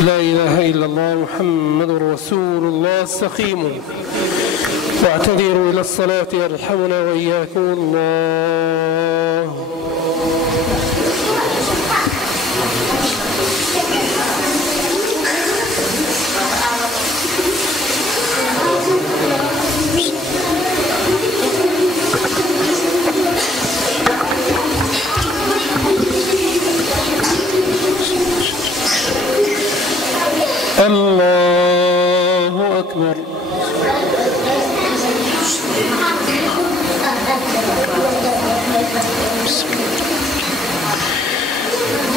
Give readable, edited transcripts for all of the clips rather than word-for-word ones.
لا إله إلا الله محمد رسول الله. استقيموا واعتذروا إلى الصلاة يرحمنا وإياكم الله. الله أكبر.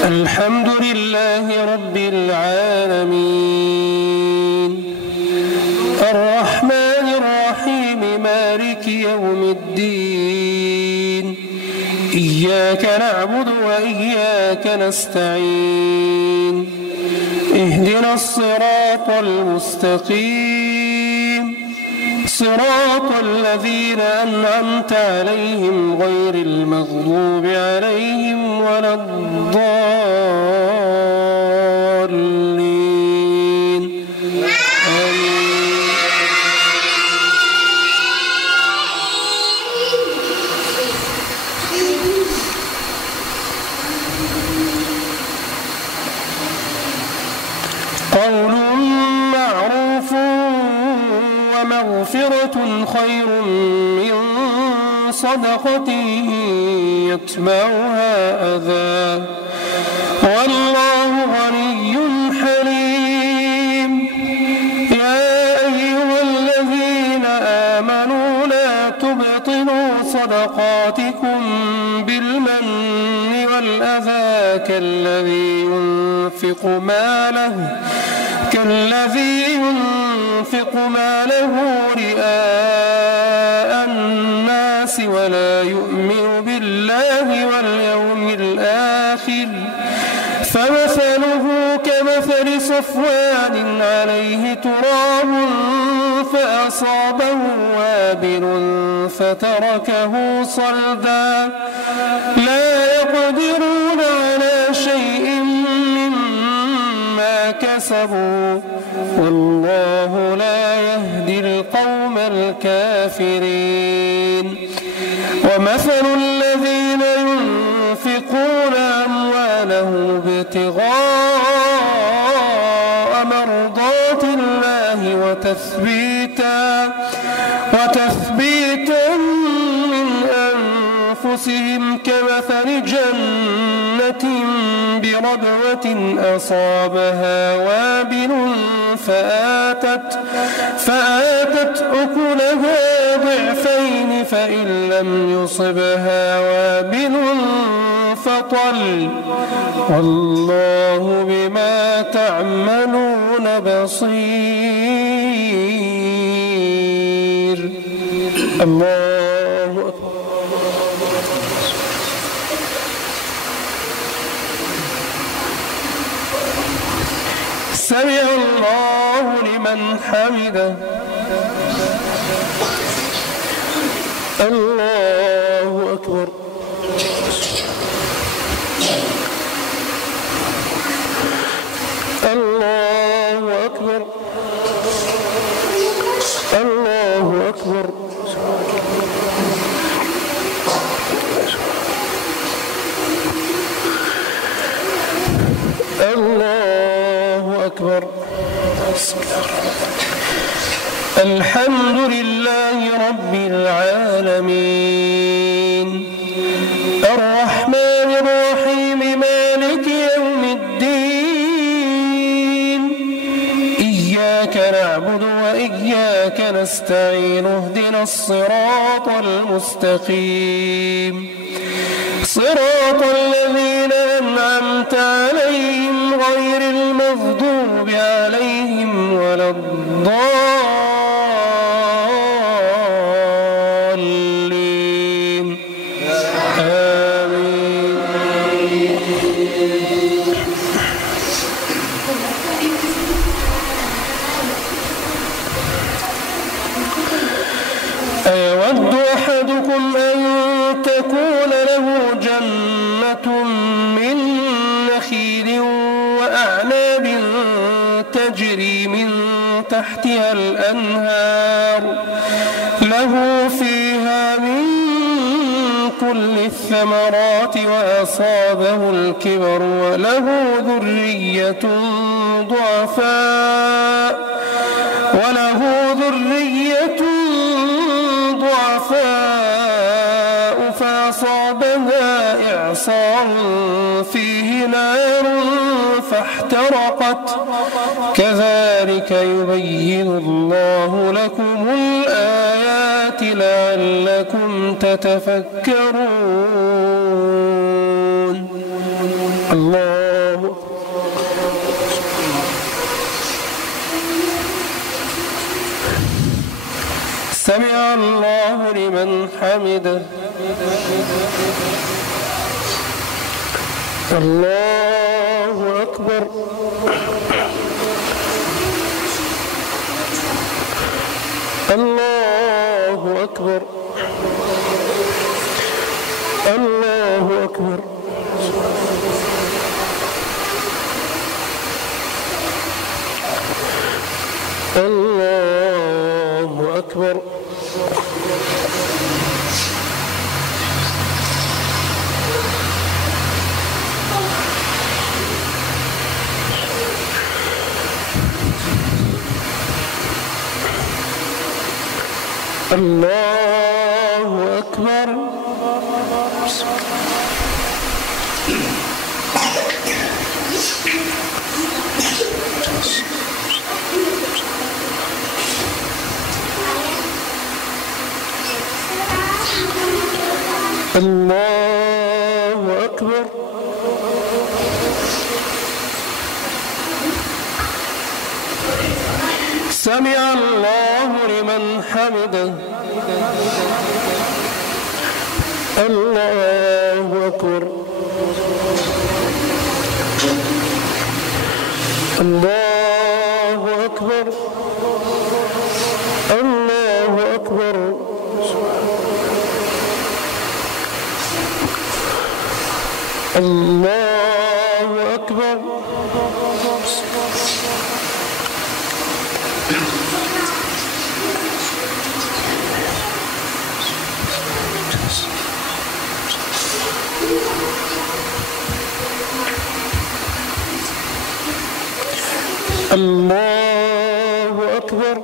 الحمد لله رب العالمين الرحمن الرحيم مالك يوم الدين إياك نعبد وإياك نستعين اهدنا الصراط المستقيم صراط الذين أنعمت عليهم غير المغضوب عليهم ولا الضالين آمين. قول معروف ومغفرة خير من صدقة يتبعها أذى والله غني حليم. يا أيها الذين آمنوا لا تبطلوا صدقاتكم بالمن والأذى كالذي ينفق ماله رئاء الناس ولا يؤمن بالله واليوم الآخر فمثله كمثل صفوان عليه تراب فأصابه وابل فتركه صلدا لا يقدرون على شيء مما كسبوا والله لا يهدي القوم الكافرين. ومثل الذين ينفقون أموالهم ابتغاء مرضات الله وتثبيتا من أنفسهم كمثل جنة بربوة أصابها وابل فآتت أكلها ضعفين فإن لم يصبها وابل فطل والله بما تعملون بصير. الله أكبر. سمع الله لمن حمده. الله أكبر. الله أكبر. الله أكبر. الله أكبر. الحمد لله رب العالمين الرحمن الرحيم مالك يوم الدين إياك نعبد وإياك نستعين اهدنا الصراط المستقيم صراط الذين أنعمت عليهم غير المغضوب عليهم ولا الضالين آمين. أيود أحدكم أن تكون له جنة من نخيل وأعناب تجري من تحتها الأنهار له فيها من كل الثمرات وأصابه الكبر وله ذرية ضعفاء فأصابها إعصار فيه نار فاحترقت كذلك يبين الله لكم الآيات لعلكم تتفكرون. الله سمع الله لمن حمده. الله أكبر. الله أكبر. الله أكبر. الله أكبر. الله أكبر. الله أكبر. سمع الله لمن حمده. الله أكبر. الله أكبر. الله أكبر. الله أكبر. الله أكبر.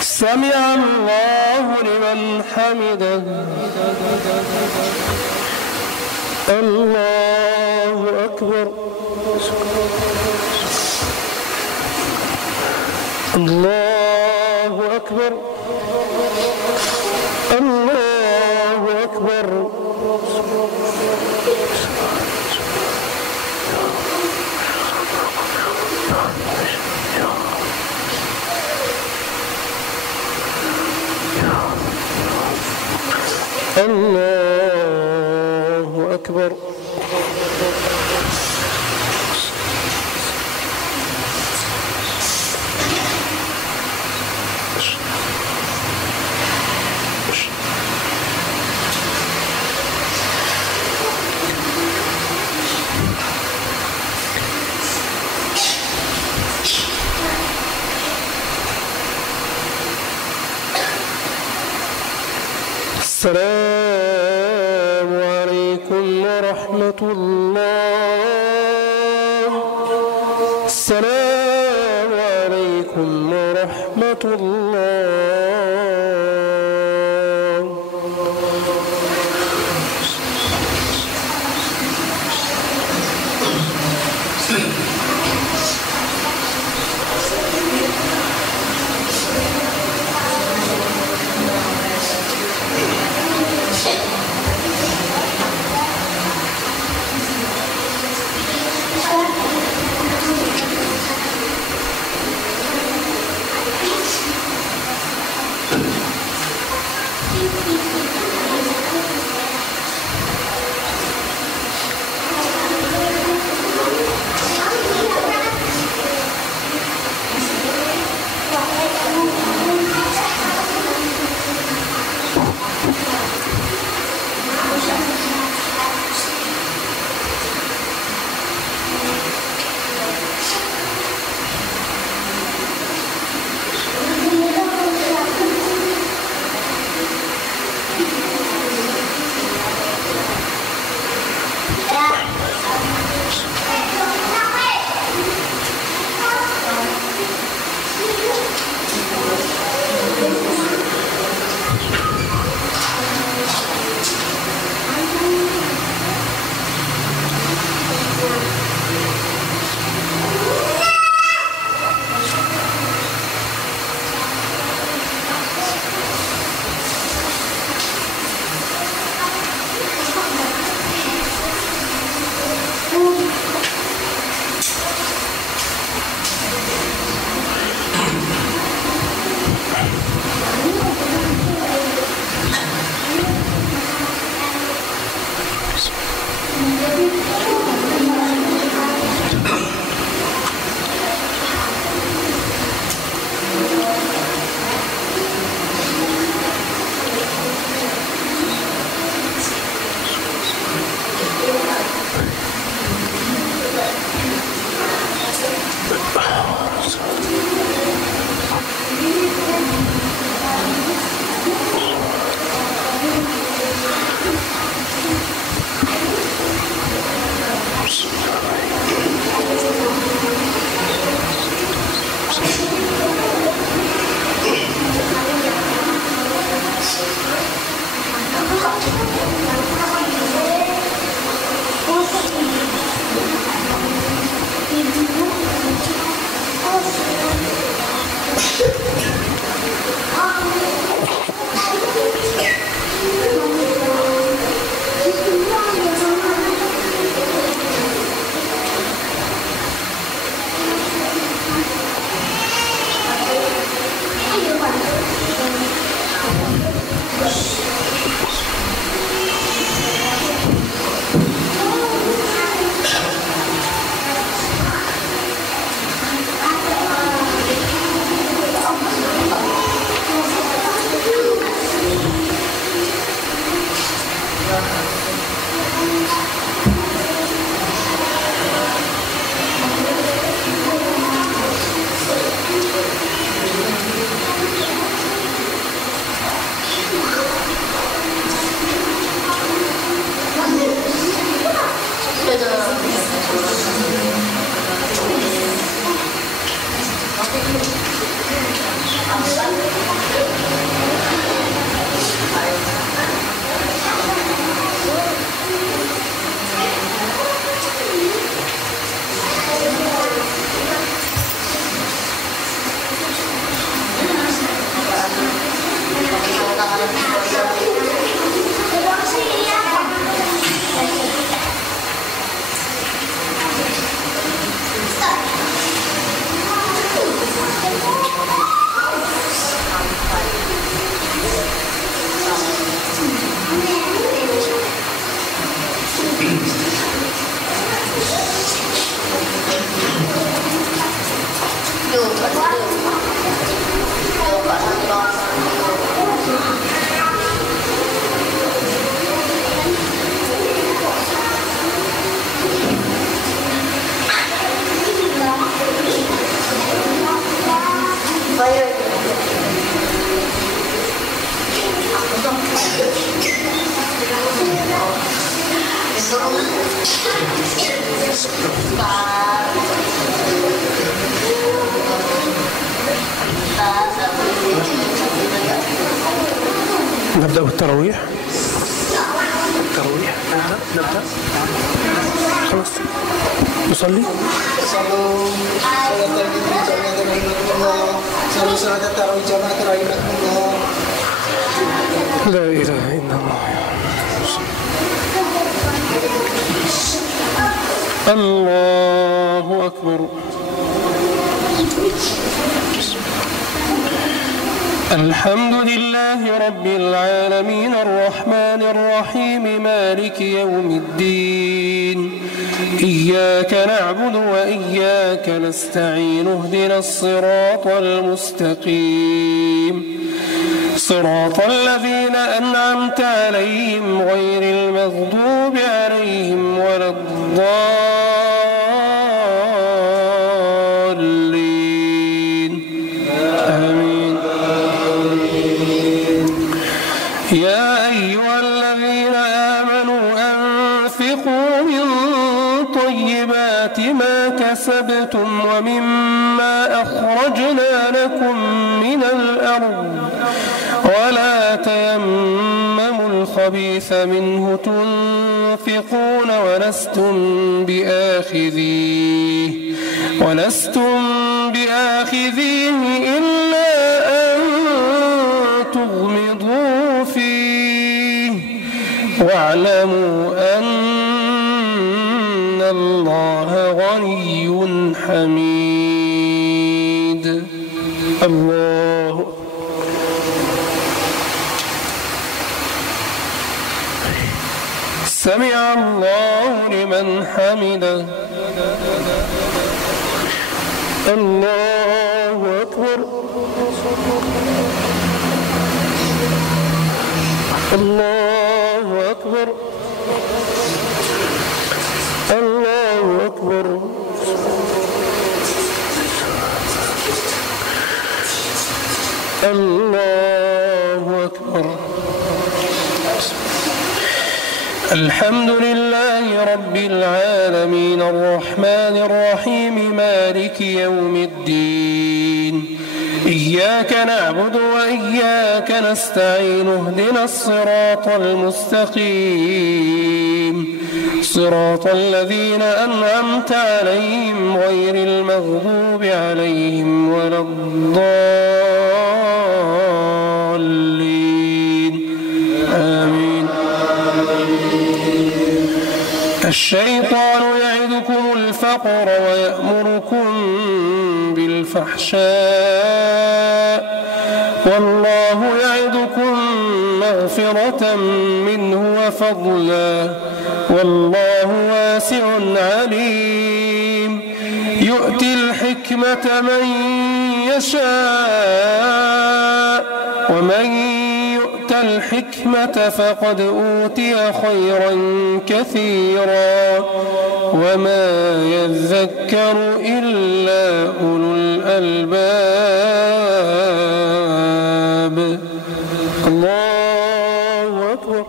سمع الله لمن حمده. الله أكبر. الله أكبر. الله أكبر. الله أكبر. السلام عليكم ورحمة الله. السلام عليكم ورحمة الله. نبدأ بالتراويح. نبدأ خلاص نصلي. لا إله إلا الله. الله أكبر. الحمد لله رب العالمين الرحمن الرحيم مالك يوم الدين إياك نعبد وإياك نستعين اهدنا الصراط المستقيم صراط الذين أنعمت عليهم غير المغضوب عليهم ولا الضالين آمين. يا أيها الذين آمنوا أنفقوا من طيبات ما كسبتم ومما أخرجنا لكم من الأرض ولا تيمموا الخبيث منه تنفقون ولستم بآخذيه إلا أن تغمضوا فيه واعلموا أن الله غني حميد. الله سمع الله لمن حمده. الله أكبر. الله أكبر. الله أكبر. الله أكبر. الحمد لله رب العالمين الرحمن الرحيم مالك يوم الدين إياك نعبد وإياك نستعين اهدنا الصراط المستقيم صراط الذين أنعمت عليهم غير المغضوب عليهم ولا الضالين آمين. الشيطان يعدكم الفقر ويأمركم بالفحشاء والله يعدكم مغفرة منه وفضلا والله واسع عليم. يؤتي الحكمة من يشاء ومن يؤت الحكمة فقد أوتي خيرا كثيرا وما يذكر إلا أولو الألباب. الله أكبر.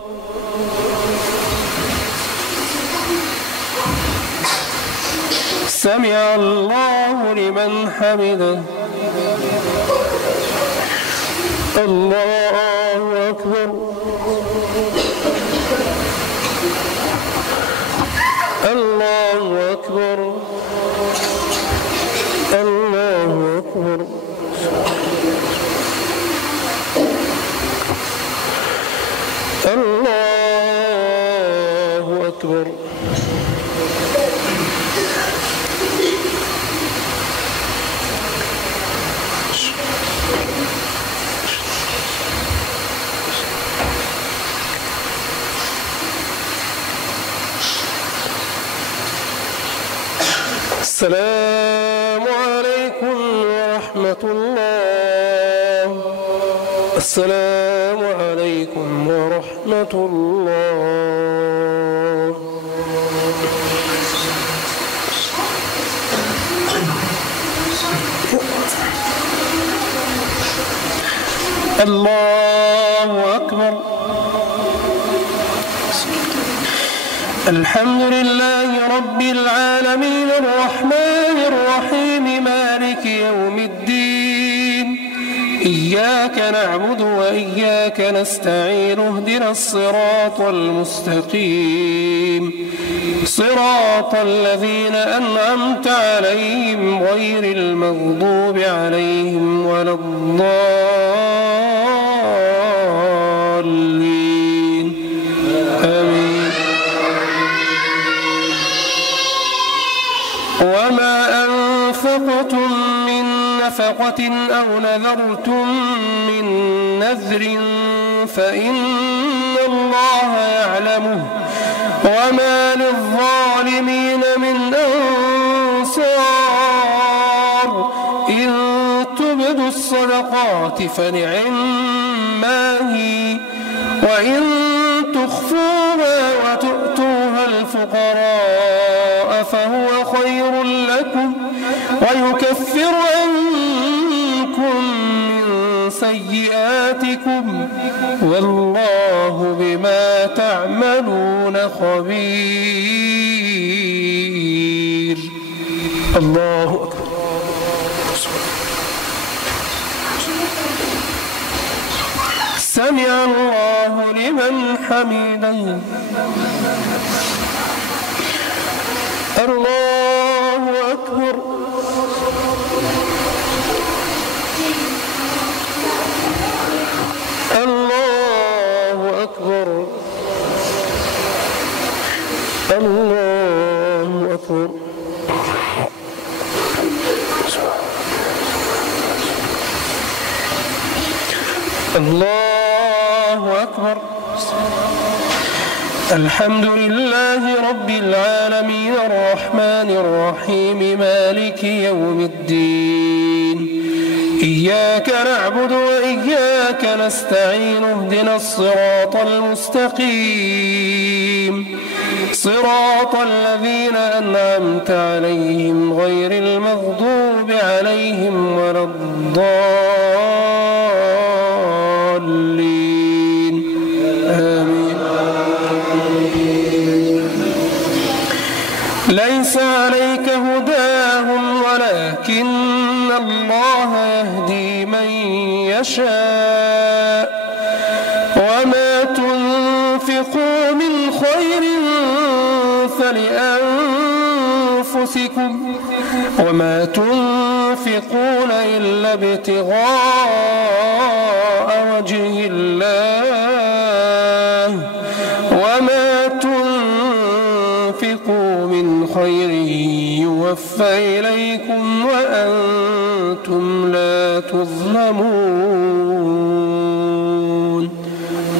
سمع الله لمن حمده. الله أكبر. الله أكبر. الله أكبر. الله أكبر. السلام عليكم ورحمة الله. السلام عليكم ورحمة الله. الله أكبر. الحمد لله رب العالمين الرحمن الرحيم مالك يوم الدين إياك نعبد وإياك نستعين اهدنا الصراط المستقيم صراط الذين أنعمت عليهم غير المغضوب عليهم ولا الضالين آمين. وما أنفقتم من نفقة أو نذرتم من نذر فإن الله يعلمه وما للظالمين من أنصار إن تبدوا الصدقات فنعما هي وإن تخفوها وتؤتوها الفقراء فهو خير لكم ويكفر عنكم من سيئاتكم والله بما تعملون خبير. الله أكبر. سمع الله لمن حمده. الله أكبر. الله أكبر. الله أكبر. الله أكبر. الحمد لله رب العالمين الرحمن الرحيم مالك يوم الدين إياك نعبد وإياك نستعين اهدنا الصراط المستقيم صراط الذين أنعمت عليهم غير المغضوب عليهم ولا الضالين آمين. ليس عليك هداهم ولكن الله يهدي من يشاء وما تنفقوا من خير فلأنفسكم وما تنفقون إلا ابتغاء وجه الله وما تنفقوا من خير يوفى إليكم وأنتم لا تظلمون.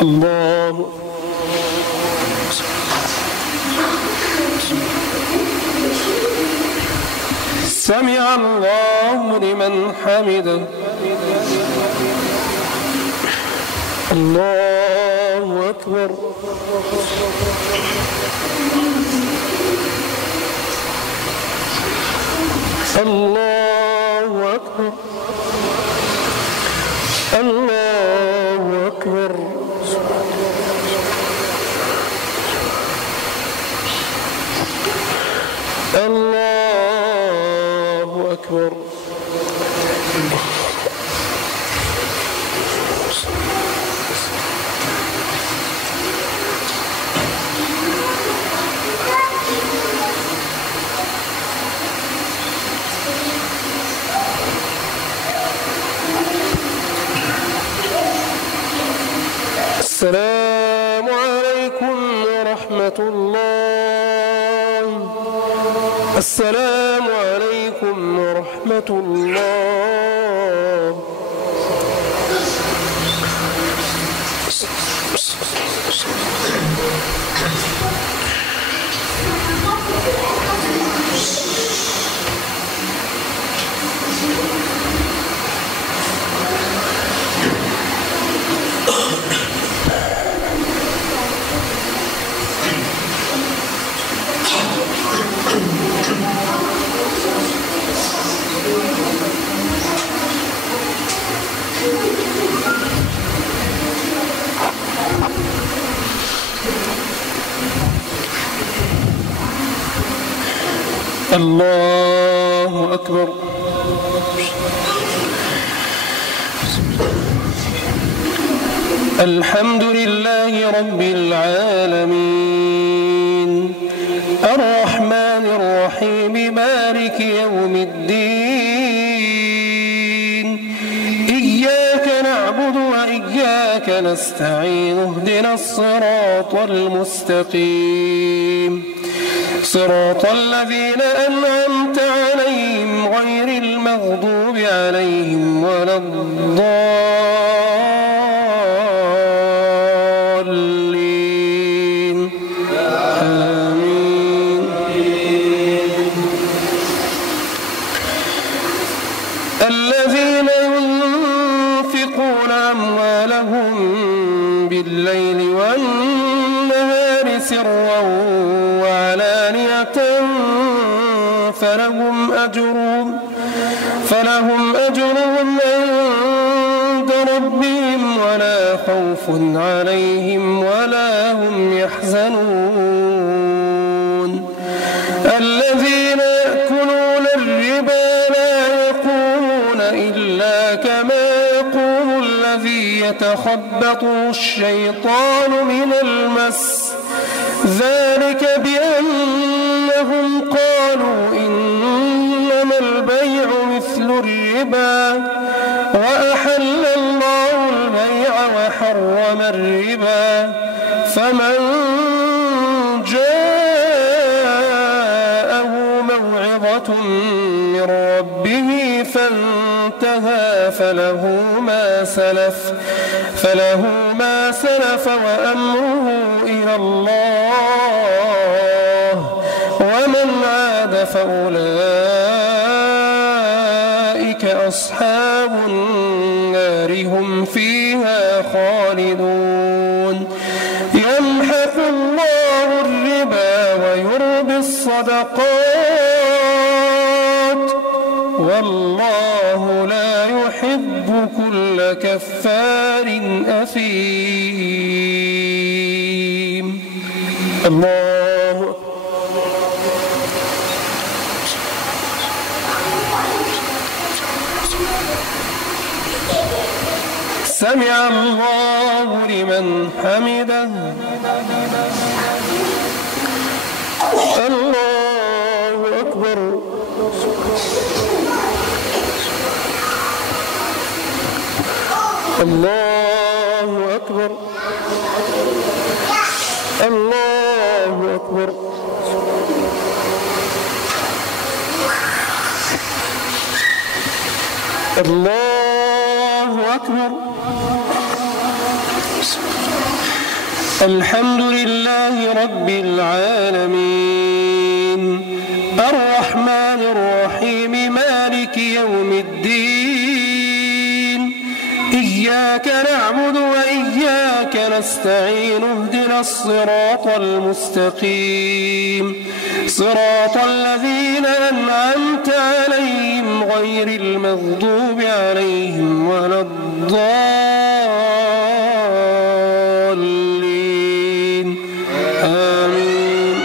الله سمع الله لمن حمده. الله أكبر. الله أكبر. الله أكبر. الله أكبر. السلام عليكم ورحمة الله. السلام عليكم ورحمة الله. الله أكبر. الحمد لله رب العالمين الرحمن الرحيم مالك يوم الدين إياك نعبد وإياك نستعين اهدنا الصراط المستقيم صراط الذين أنعمت عليهم غير المغضوب عليهم ولا الضالين آمين. الذين ينفقون أموالهم بالليل والنهار سرا وعلانية فلهم أجرهم عند ربهم ولا خوف عليهم ولا هم يحزنون. الذين يأكلون الربا لا يقومون إلا كما يقوم الذي يتخبطه الشيطان من المس ذلك بأنهم قالوا إنما البيع مثل الربا وأحل الله البيع وحرم الربا فمن جاءه موعظة من ربه فانتهى فله ما سلف وأمره إلى الله ومن عاد فأولئك أصحاب النار هم فيها خالدون. يمحق الله الربا ويربي الصدقات والله لا يحب كل كفار أثيم. الله سمع الله لمن حمده. الله أكبر. الله أكبر. الله أكبر. الله أكبر. الحمد لله رب العالمين الرحمن الرحيم مالك يوم الدين إياك نعبد وإياك نستعين اهدنا الصراط المستقيم صراط الذين أنعمت عليهم غير المغضوب عليهم ولا الضالين آمين.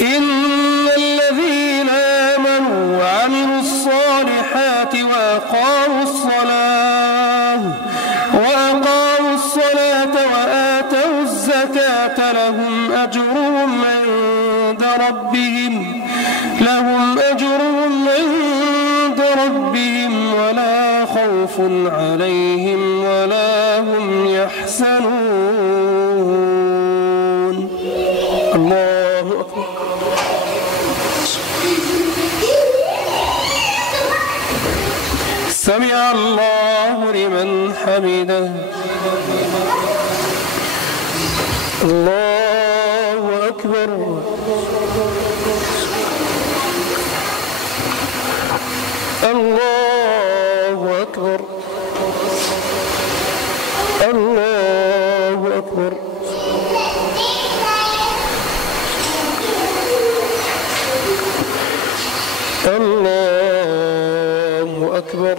إن الذين آمنوا وعملوا الصالحات وأقاموا الصلاة وآتوا الزكاة لهم أجرهم عند ربهم ولا خوف عليهم ولا هم يحزنون. الله أكبر. سمع الله لمن حمده. الله أكبر. الله أكبر. الله أكبر. الله أكبر.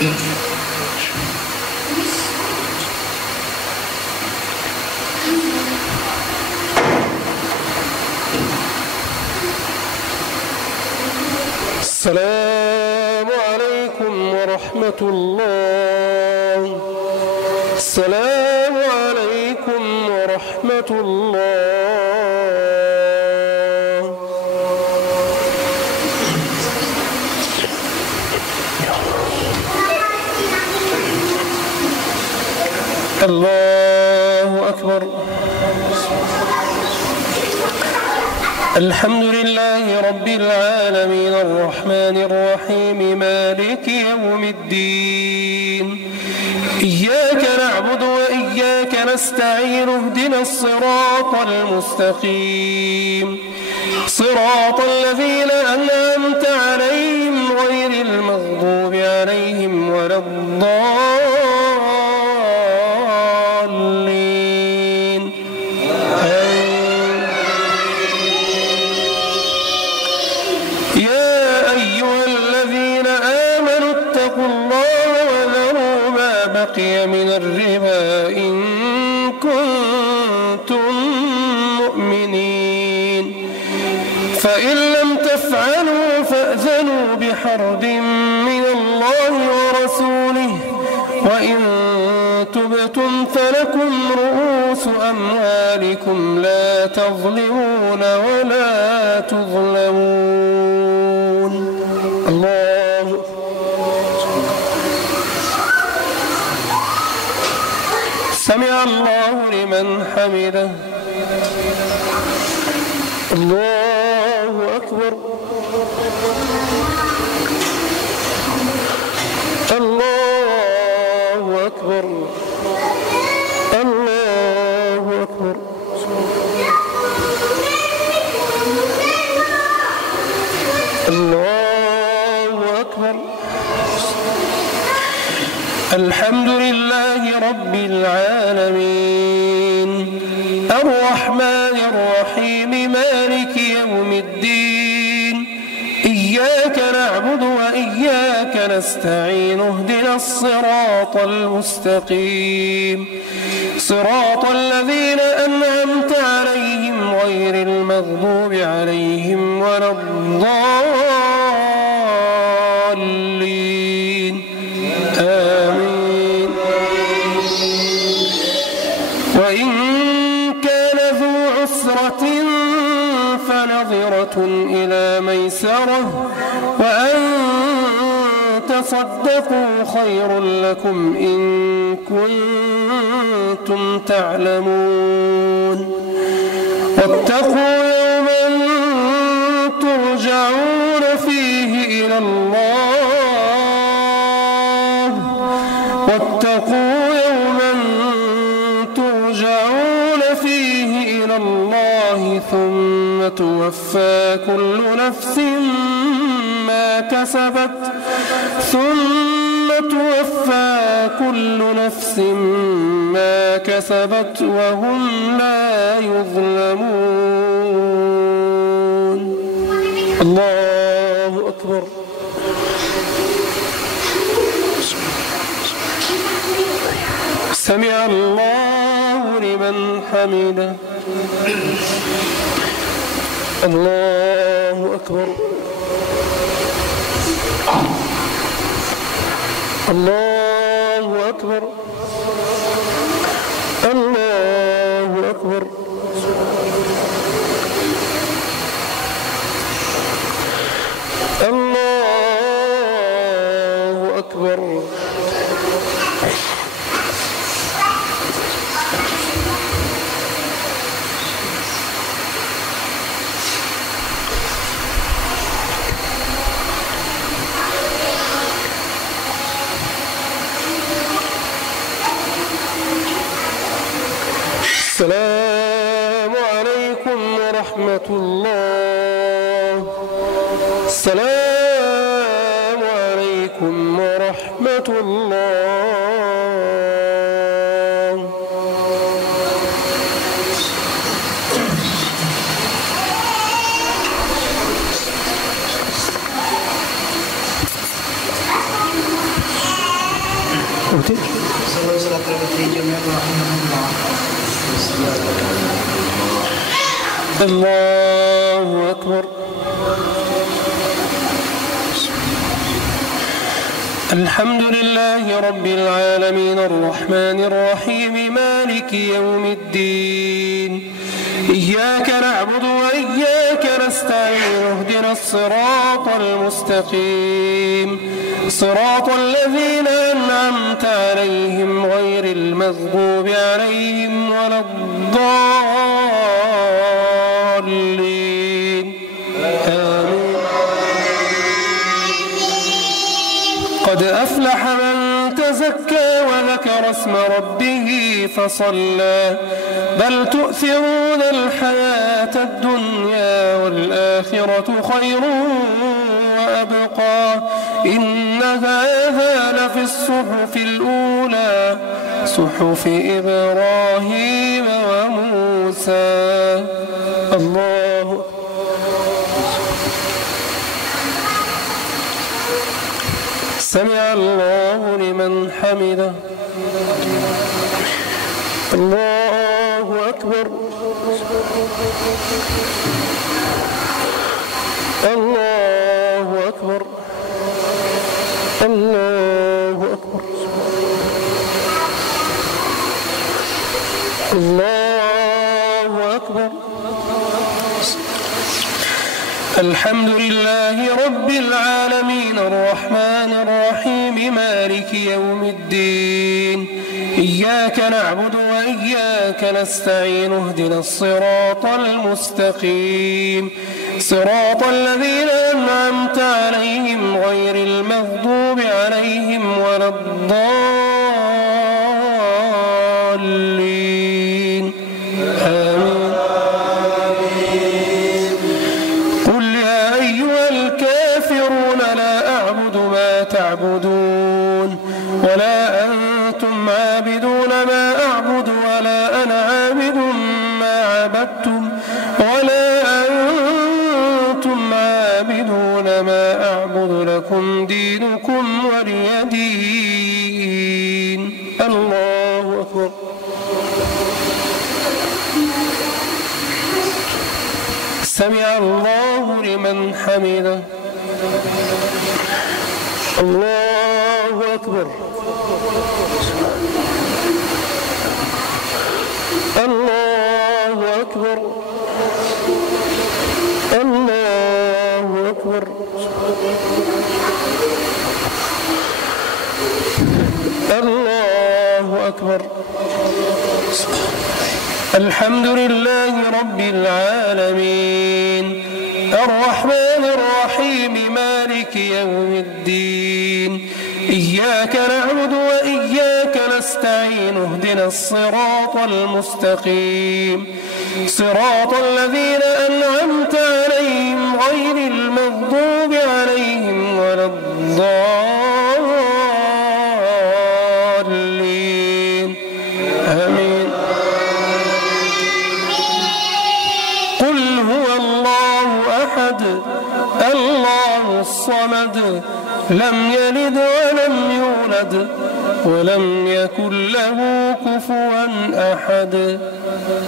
السلام عليكم ورحمة الله. السلام عليكم ورحمة الله. الله أكبر. الحمد لله رب العالمين الرحمن الرحيم مالك يوم الدين. إياك نعبد وإياك نستعين اهدنا الصراط المستقيم صراط الذين أنعمت عليهم غير المغضوب عليهم ولا الضالين. يا أيها الذين آمنوا اتقوا الله وذروا ما بقي من الربا إن كنتم مؤمنين فإن لم تفعلوا فأذنوا بحرب من الله ورسوله وإن تبتم فلكم رؤوس أموالكم لا تظلمون ولا تظلمون. الله سمع الله لمن حمده. الله أكبر. الله أكبر. الله أكبر. الله أكبر. الحمد لله رب العالمين الرحمن الرحيم مالك يوم الدين. إياك نعبد وإياك نستعين اهدنا الصراط المستقيم صراط الذين أنعمت عليهم غير المغضوب عليهم ولا الضالين. آمين. وإن كان ذو عسرة فنظرة إلى ميسرة وأن تصدقوا خير لكم إن كنتم تعلمون. واتقوا يوما ترجعون فيه إلى الله. واتقوا يوما ترجعون فيه إلى الله ثم توفى كل نفس ما كسبت وهم لا يظلمون. الله أكبر. سمع الله لمن حمده. الله أكبر. الله أكبر. الله أكبر. الله أكبر. السلام عليكم ورحمة الله. السلام عليكم ورحمة الله. الله أكبر. الحمد لله رب العالمين الرحمن الرحيم مالك يوم الدين إياك نعبد وإياك نستعين اهدنا الصراط المستقيم صراط الذين أنعمت عليهم غير المغضوب عليهم ولا الضالين آمين. قد أفلح من تزكى وذكر اسم ربه فصلى بل تؤثرون الحياة الدنيا والآخرة خير وأبقى إن هذا لفي الصحف الأولى صحف إبراهيم وموسى. الله سمع الله لمن حمده. الله أكبر. الله أكبر. الله أكبر. الله أكبر. الحمد لله رب العالمين الرحمن الرحيم مالك يوم الدين إياك نعبد وإياك نستعين اهدنا الصراط المستقيم صراط الذين أنعمت عليهم غير المغضوب عليهم ولا الضالين آمين. قل يا أيها الكافرون لا أعبد ما تعبدون ولا أنتم عابدون ما أعبد ولا أنا عابد ما عبدتم ولا أنتم عابدون ما أعبد لكم دينكم ولي دين. الله أكبر. سمع الله لمن حمده. الله أكبر. الله أكبر. الله أكبر. الله أكبر. الحمد لله رب العالمين الرحمن الرحيم مالك يوم الدين إياك نعبد وإياك نستعين اهدنا الصراط المستقيم صراط الذين أنعمت عليهم غير المغضوب عليهم ولا الضالين آمين. قل هو الله أحد الله الصمد لم يلد ولم يولد ولم يكن له كفوا أحد.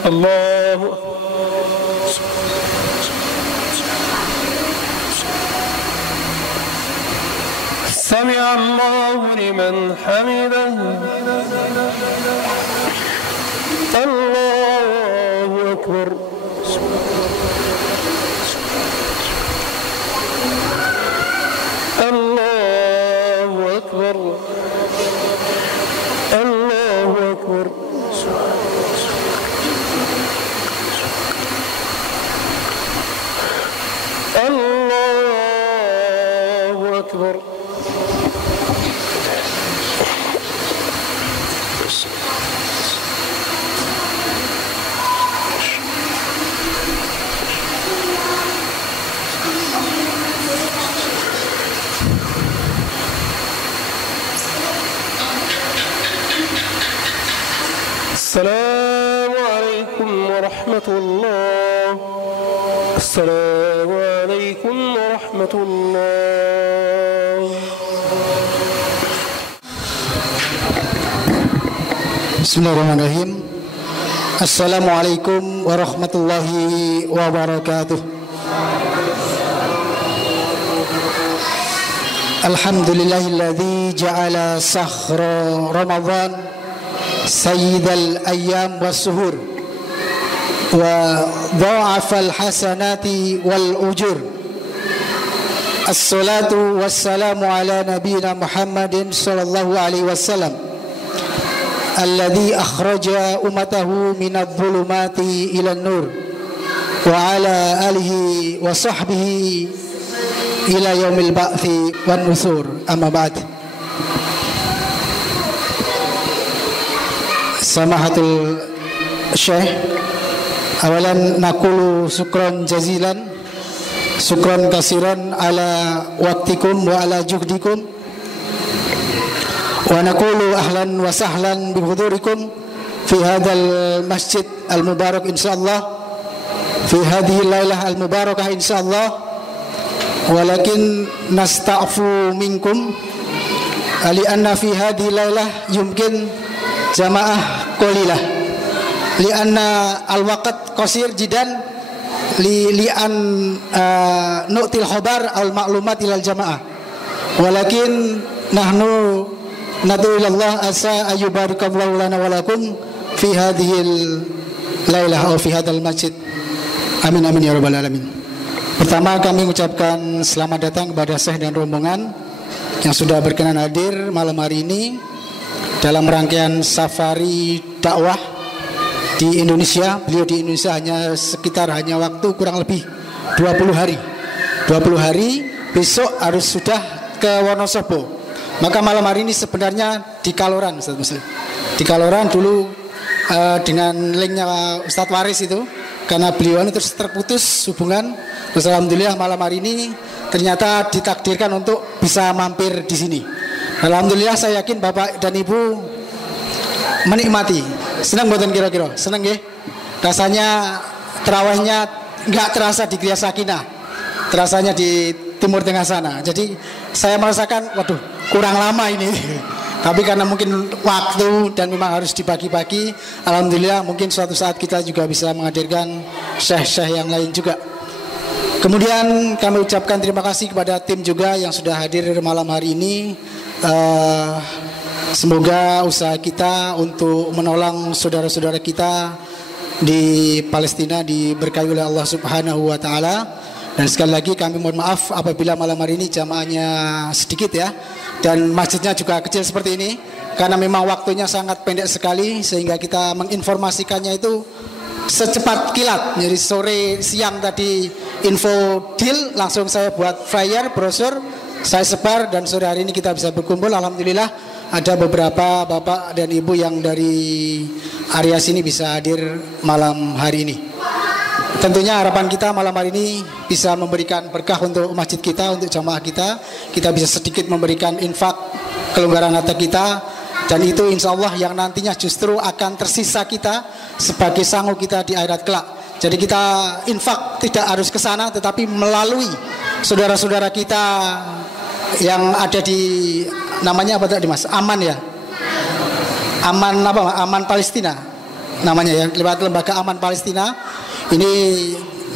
الله سمع الله لمن حمده. الله أكبر. الله أكبر. الله أكبر. الله أكبر. السلام عليكم ورحمة الله. السلام عليكم ورحمة الله. Bismillahirrahmanirrahim. Assalamualaikum warahmatullahi wabarakatuh. Alhamdulillahilladzi ja'ala sahra Ramadan sayyidal ayyam was suhur wa dha'afal hasanati wal ujur. Assalatu wassalamu ala nabiyyina Muhammadin sallallahu alaihi wasallam alladzi akhraja ummatahu minadh-dhulumati ilan nur wa ala alihi wa sahbihi ila yaumil ba'thi wan nusur. Amma ba'd. Samahatul Syekh, awalan naqulu syukran jazilan, syukran kasiran ala waqtikum wa ala juhdikum, wa naqulu ahlan wa sahlan bihudurikum fi hadzal masjid al-mubarak insyaallah, fi hadhihi lailah al-mubarakah insyaallah. Walakin nasta'fu minkum li anna fi hadhihi lailah yumkin jamaah qalilah li anna al-waqt qasir jidan li an nu'til khabar al ma'lumat ilal jamaah. Walakin nahnu nad'u ilallah asa ayyubarikallahu lana wa lakum fi hadhil lailah aw fi hadzal masjid. Amin amin ya rabbal alamin. Pertama kami mengucapkan selamat datang kepada Syekh dan rombongan yang sudah berkenan hadir malam hari ini dalam rangkaian safari dakwah di Indonesia. Beliau di Indonesia hanya waktu kurang lebih 20 hari. 20 hari, besok harus sudah ke Wonosobo. Maka malam hari ini sebenarnya di Kaloran, Ustaz Muslim. Di Kaloran dulu dengan linknya Ustadz Waris itu, karena beliau ini terus terputus hubungan. Terus alhamdulillah malam hari ini ternyata ditakdirkan untuk bisa mampir di sini. Alhamdulillah saya yakin Bapak dan Ibu menikmati. Senang buatan kira-kira? Senang ya? Rasanya terawihnya nggak terasa di Gria Sakinah, terasanya di Timur Tengah sana. Jadi saya merasakan, waduh, kurang lama ini. Tapi karena mungkin waktu dan memang harus dibagi-bagi, alhamdulillah mungkin suatu saat kita juga bisa menghadirkan syekh-syekh yang lain juga. Kemudian kami ucapkan terima kasih kepada tim juga yang sudah hadir malam hari ini. Semoga usaha kita untuk menolong saudara-saudara kita di Palestina diberkahi oleh Allah Subhanahu wa taala. Dan sekali lagi kami mohon maaf apabila malam hari ini jamaahnya sedikit ya, dan masjidnya juga kecil seperti ini, karena memang waktunya sangat pendek sekali sehingga kita menginformasikannya itu secepat kilat. Jadi sore siang tadi info deal, langsung saya buat flyer, brosur, saya sebar, dan sore hari ini kita bisa berkumpul. Alhamdulillah ada beberapa bapak dan ibu yang dari area sini bisa hadir malam hari ini. Tentunya harapan kita malam hari ini bisa memberikan berkah untuk masjid kita, untuk jamaah kita. Kita bisa sedikit memberikan infak, kelonggaran harta kita, dan itu insya Allah yang nantinya justru akan tersisa kita sebagai sangu kita di akhirat kelak. Jadi kita infak tidak harus ke sana, tetapi melalui saudara-saudara kita yang ada di, namanya apa tadi Mas? Aman ya? Aman apa? Aman Palestina namanya ya, lewat lembaga Aman Palestina. Ini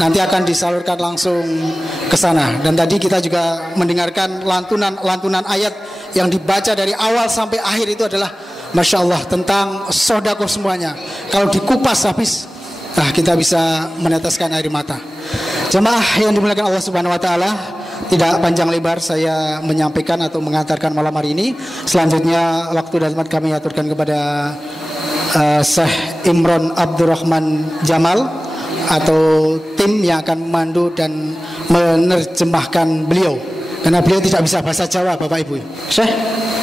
nanti akan disalurkan langsung ke sana. Dan tadi kita juga mendengarkan lantunan ayat yang dibaca dari awal sampai akhir itu adalah Masya Allah tentang sodako semuanya. Kalau dikupas habis, kita bisa meneteskan air mata. Jemaah yang dimuliakan Allah Subhanahu wa taala, tidak panjang lebar saya menyampaikan atau mengantarkan malam hari ini. Selanjutnya waktu dan tempat kami aturkan kepada Syekh Imron Abdurrahman Jamal atau tim yang akan memandu dan menerjemahkan beliau, karena beliau tidak bisa bahasa Jawa Bapak Ibu. Syekh,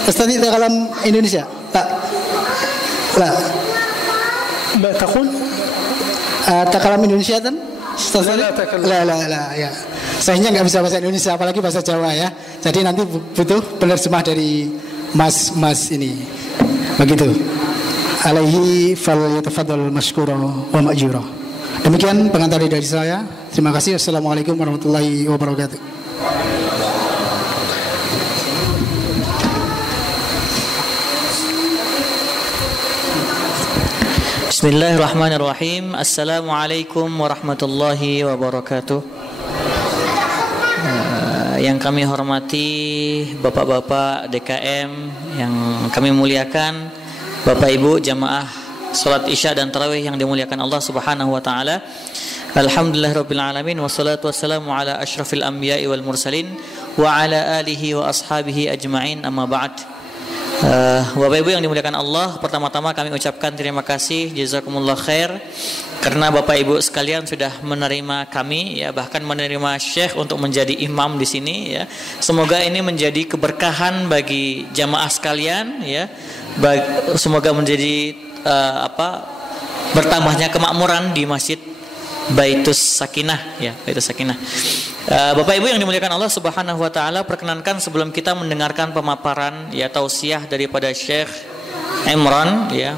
tadi kalam Indonesia? Tak. Lah. Batakun? Takalam Indonesia kan? La ya. Sayangnya nggak bisa bahasa Indonesia, apalagi bahasa Jawa ya. Jadi nanti butuh penerjemah dari mas ini. Begitu. Alaihi falyatafaddal masykura wa ma'jura. Demikian pengantar dari saya. Terima kasih. Assalamualaikum warahmatullahi wabarakatuh. Bismillahirrahmanirrahim. Assalamualaikum warahmatullahi wabarakatuh. Yang kami hormati Bapak-bapak DKM, yang kami muliakan Bapak Ibu jamaah salat Isya dan tarawih yang dimuliakan Allah Subhanahu wa taala. Alhamdulillahirabbil alamin wassalatu wassalamu ala asyrafil anbiya'i wal mursalin wa ala alihi wa ashabihi ajma'in, amma ba'd. Bapak Ibu yang dimuliakan Allah, pertama-tama kami ucapkan terima kasih, jazakumullah khair, karena Bapak Ibu sekalian sudah menerima kami, ya, bahkan menerima Syekh untuk menjadi imam di sini, ya. Semoga ini menjadi keberkahan bagi jamaah sekalian, ya. Semoga menjadi bertambahnya kemakmuran di Masjid Baitus Sakinah, ya, Baitus Sakinah. Bapak Ibu yang dimuliakan Allah Subhanahu wa taala, perkenankan sebelum kita mendengarkan pemaparan, ya, tausiah daripada Syekh Imran, ya.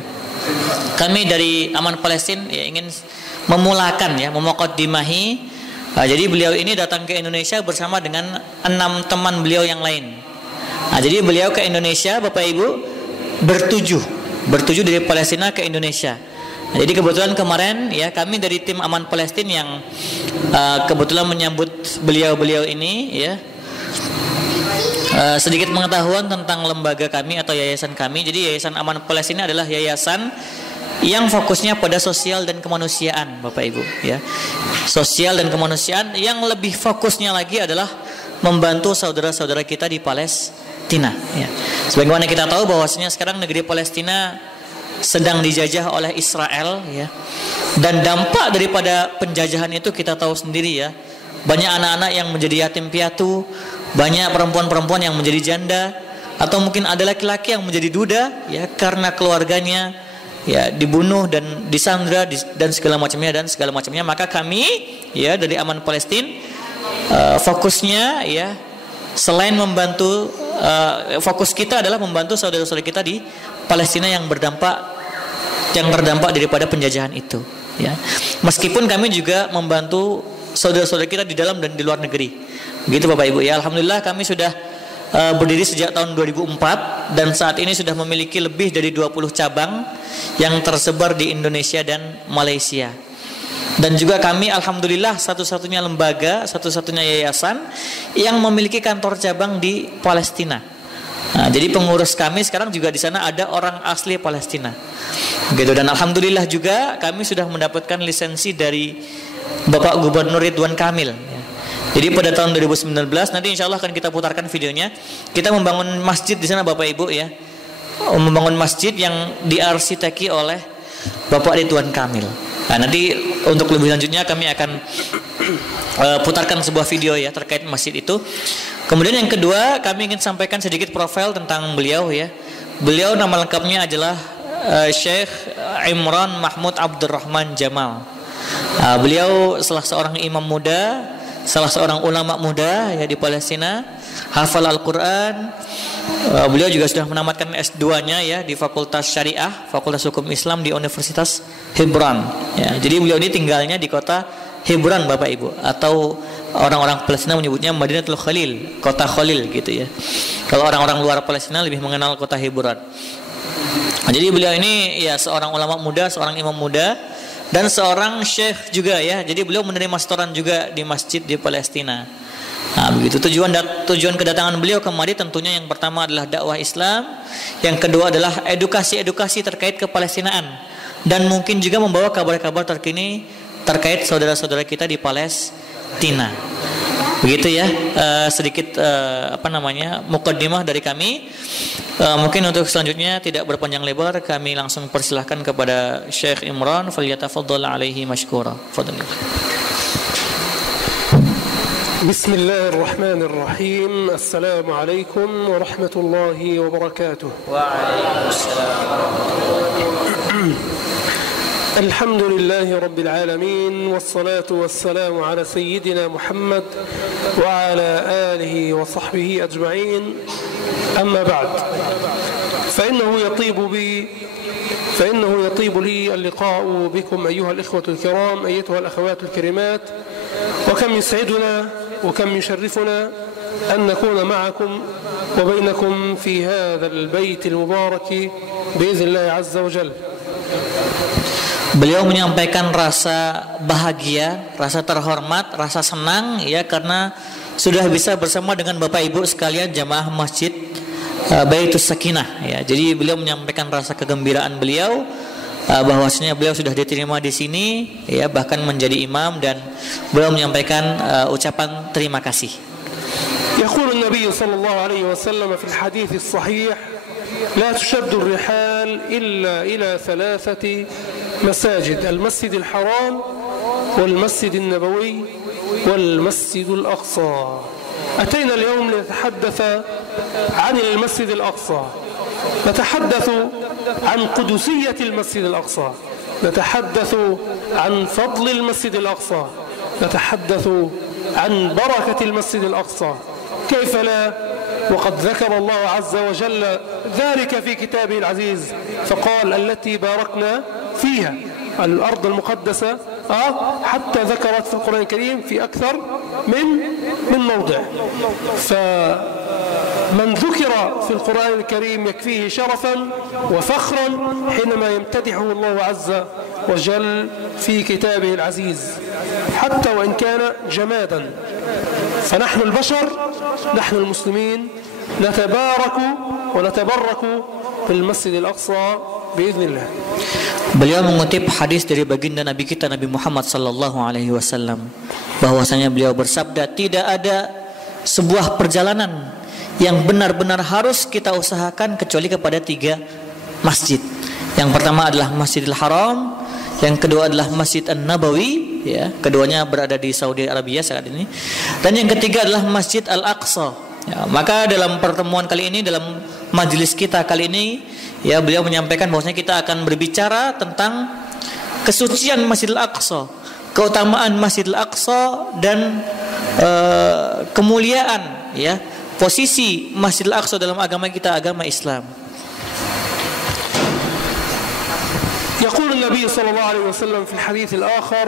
Kami dari Aman Palestina, ya, ingin memulakan, ya, memuqaddimahi. Jadi beliau ini datang ke Indonesia bersama dengan 6 teman beliau yang lain. Jadi beliau ke Indonesia, Bapak Ibu, bertujuh dari Palestina ke Indonesia. Jadi kebetulan kemarin, ya, kami dari tim Aman Palestina yang kebetulan menyambut beliau-beliau ini, ya, sedikit pengetahuan tentang lembaga kami atau yayasan kami. Jadi Yayasan Aman Palestina adalah yayasan yang fokusnya pada sosial dan kemanusiaan, Bapak Ibu, ya. Sosial dan kemanusiaan yang lebih fokusnya lagi adalah membantu saudara-saudara kita di Palestina, ya. Sebagaimana kita tahu bahwasanya sekarang negeri Palestina sedang dijajah oleh Israel, ya. Dan dampak daripada penjajahan itu kita tahu sendiri, ya. Banyak anak-anak yang menjadi yatim piatu, banyak perempuan-perempuan yang menjadi janda, atau mungkin ada laki-laki yang menjadi duda, ya, karena keluarganya, ya, dibunuh dan disandra dan segala macamnya. Maka kami, ya, dari Aman Palestina, fokusnya, ya, selain membantu, fokus kita adalah membantu saudara-saudara kita di Palestina yang terdampak daripada penjajahan itu, ya. Meskipun kami juga membantu saudara-saudara kita di dalam dan di luar negeri. Begitu Bapak Ibu, ya. Alhamdulillah kami sudah berdiri sejak tahun 2004 dan saat ini sudah memiliki lebih dari 20 cabang yang tersebar di Indonesia dan Malaysia. Dan juga kami alhamdulillah satu-satunya lembaga, satu-satunya yayasan yang memiliki kantor cabang di Palestina. Jadi pengurus kami sekarang juga di sana ada orang asli Palestina, gitu. Dan alhamdulillah juga kami sudah mendapatkan lisensi dari Bapak Gubernur Ridwan Kamil, ya. Jadi pada tahun 2019 nanti insya Allah akan kita putarkan videonya. Kita membangun masjid di sana, Bapak Ibu, ya. Membangun masjid yang diarsiteki oleh Bapak Ridwan Kamil. Nah, nanti untuk lebih lanjutnya kami akan putarkan sebuah video, ya, terkait masjid itu. Kemudian yang kedua, kami ingin sampaikan sedikit profil tentang beliau, ya. Beliau nama lengkapnya adalah Syekh Imran Mahmud Abdurrahman Jamal. Beliau salah seorang imam muda, salah seorang ulama muda, ya, di Palestina, hafal Al-Quran. Beliau juga sudah menamatkan S2-nya, ya, di Fakultas Syariah, Fakultas Hukum Islam di Universitas Hebron, ya. Jadi beliau ini tinggalnya di kota Hebron, Bapak Ibu, atau orang-orang Palestina menyebutnya Madinatul Khalil, kota Khalil, gitu, ya. Kalau orang-orang luar Palestina lebih mengenal kota Hebron. Jadi beliau ini, ya, seorang ulama muda, seorang imam muda, dan seorang syekh juga, ya. Jadi beliau menerima setoran juga di masjid di Palestina. Nah, begitu tujuan kedatangan beliau kemari tentunya yang pertama adalah dakwah Islam, yang kedua adalah edukasi terkait kepalestinaan, dan mungkin juga membawa kabar-kabar terkini terkait saudara-saudara kita di Palestina. Begitu, ya, sedikit muqaddimah dari kami. Mungkin untuk selanjutnya tidak berpanjang lebar, kami langsung persilahkan kepada Syekh Imran, falyatafaddal alaihi mashkura. Fadhil. Bismillahirrahmanirrahim. Assalamualaikum warahmatullahi wabarakatuh. Waalaikumsalam. الحمد لله رب العالمين والصلاة والسلام على سيدنا محمد وعلى آله وصحبه أجمعين. أما بعد فإنه يطيب لي اللقاء بكم أيها الإخوة الكرام، أيتها الأخوات الكريمات، وكم يسعدنا وكم يشرفنا أن نكون معكم وبينكم في هذا البيت المبارك بإذن الله عز وجل. Beliau menyampaikan rasa bahagia, rasa terhormat, rasa senang ya karena sudah bisa bersama dengan Bapak Ibu sekalian jamaah Masjid Baitus Sakinah ya. Jadi beliau menyampaikan rasa kegembiraan beliau bahwasanya beliau sudah diterima di sini ya, bahkan menjadi imam, dan beliau menyampaikan ucapan terima kasih. يقول النبي صلى الله عليه وسلم في الحديث الصحيح: لا تشد الرحال إلا إلى 3 مساجد، المسجد الحرام والمسجد النبوي والمسجد الأقصى. أتينا اليوم لنتحدث عن المسجد الأقصى، نتحدث عن قدسية المسجد الأقصى، نتحدث عن فضل المسجد الأقصى، نتحدث عن بركة المسجد الأقصى. كيف لا وقد ذكر الله عز وجل ذلك في كتابه العزيز فقال: التي باركنا فيها، الأرض المقدسة حتى ذكرت في القرآن الكريم في أكثر من موضع. فمن ذكر في القرآن الكريم يكفيه شرفا وفخرا حينما يمتدحه الله عز وجل في كتابه العزيز، حتى وإن كان جمادا. فنحن البشر، نحن المسلمين نتبارك ونتبرك بالمسجد الأقصى بإذن الله. Beliau mengutip hadis dari baginda Nabi kita Nabi Muhammad sallallahu alaihi wasallam, bahwasanya beliau bersabda, tidak ada sebuah perjalanan yang benar-benar harus kita usahakan kecuali kepada 3 masjid. Yang pertama adalah Masjidil Haram, yang kedua adalah Masjid An-Nabawi ya, keduanya berada di Saudi Arabia saat ini, dan yang ketiga adalah Masjid Al-Aqsa ya. Maka dalam pertemuan kali ini, dalam majelis kita kali ini ya, beliau menyampaikan bahwasanya kita akan berbicara tentang kesucian Masjid Al-Aqsa, keutamaan Masjid Al-Aqsa, dan kemuliaan ya, posisi Masjid Al-Aqsa dalam agama kita, agama Islam. يقول النبي صلى الله عليه وسلم في الحديث الآخر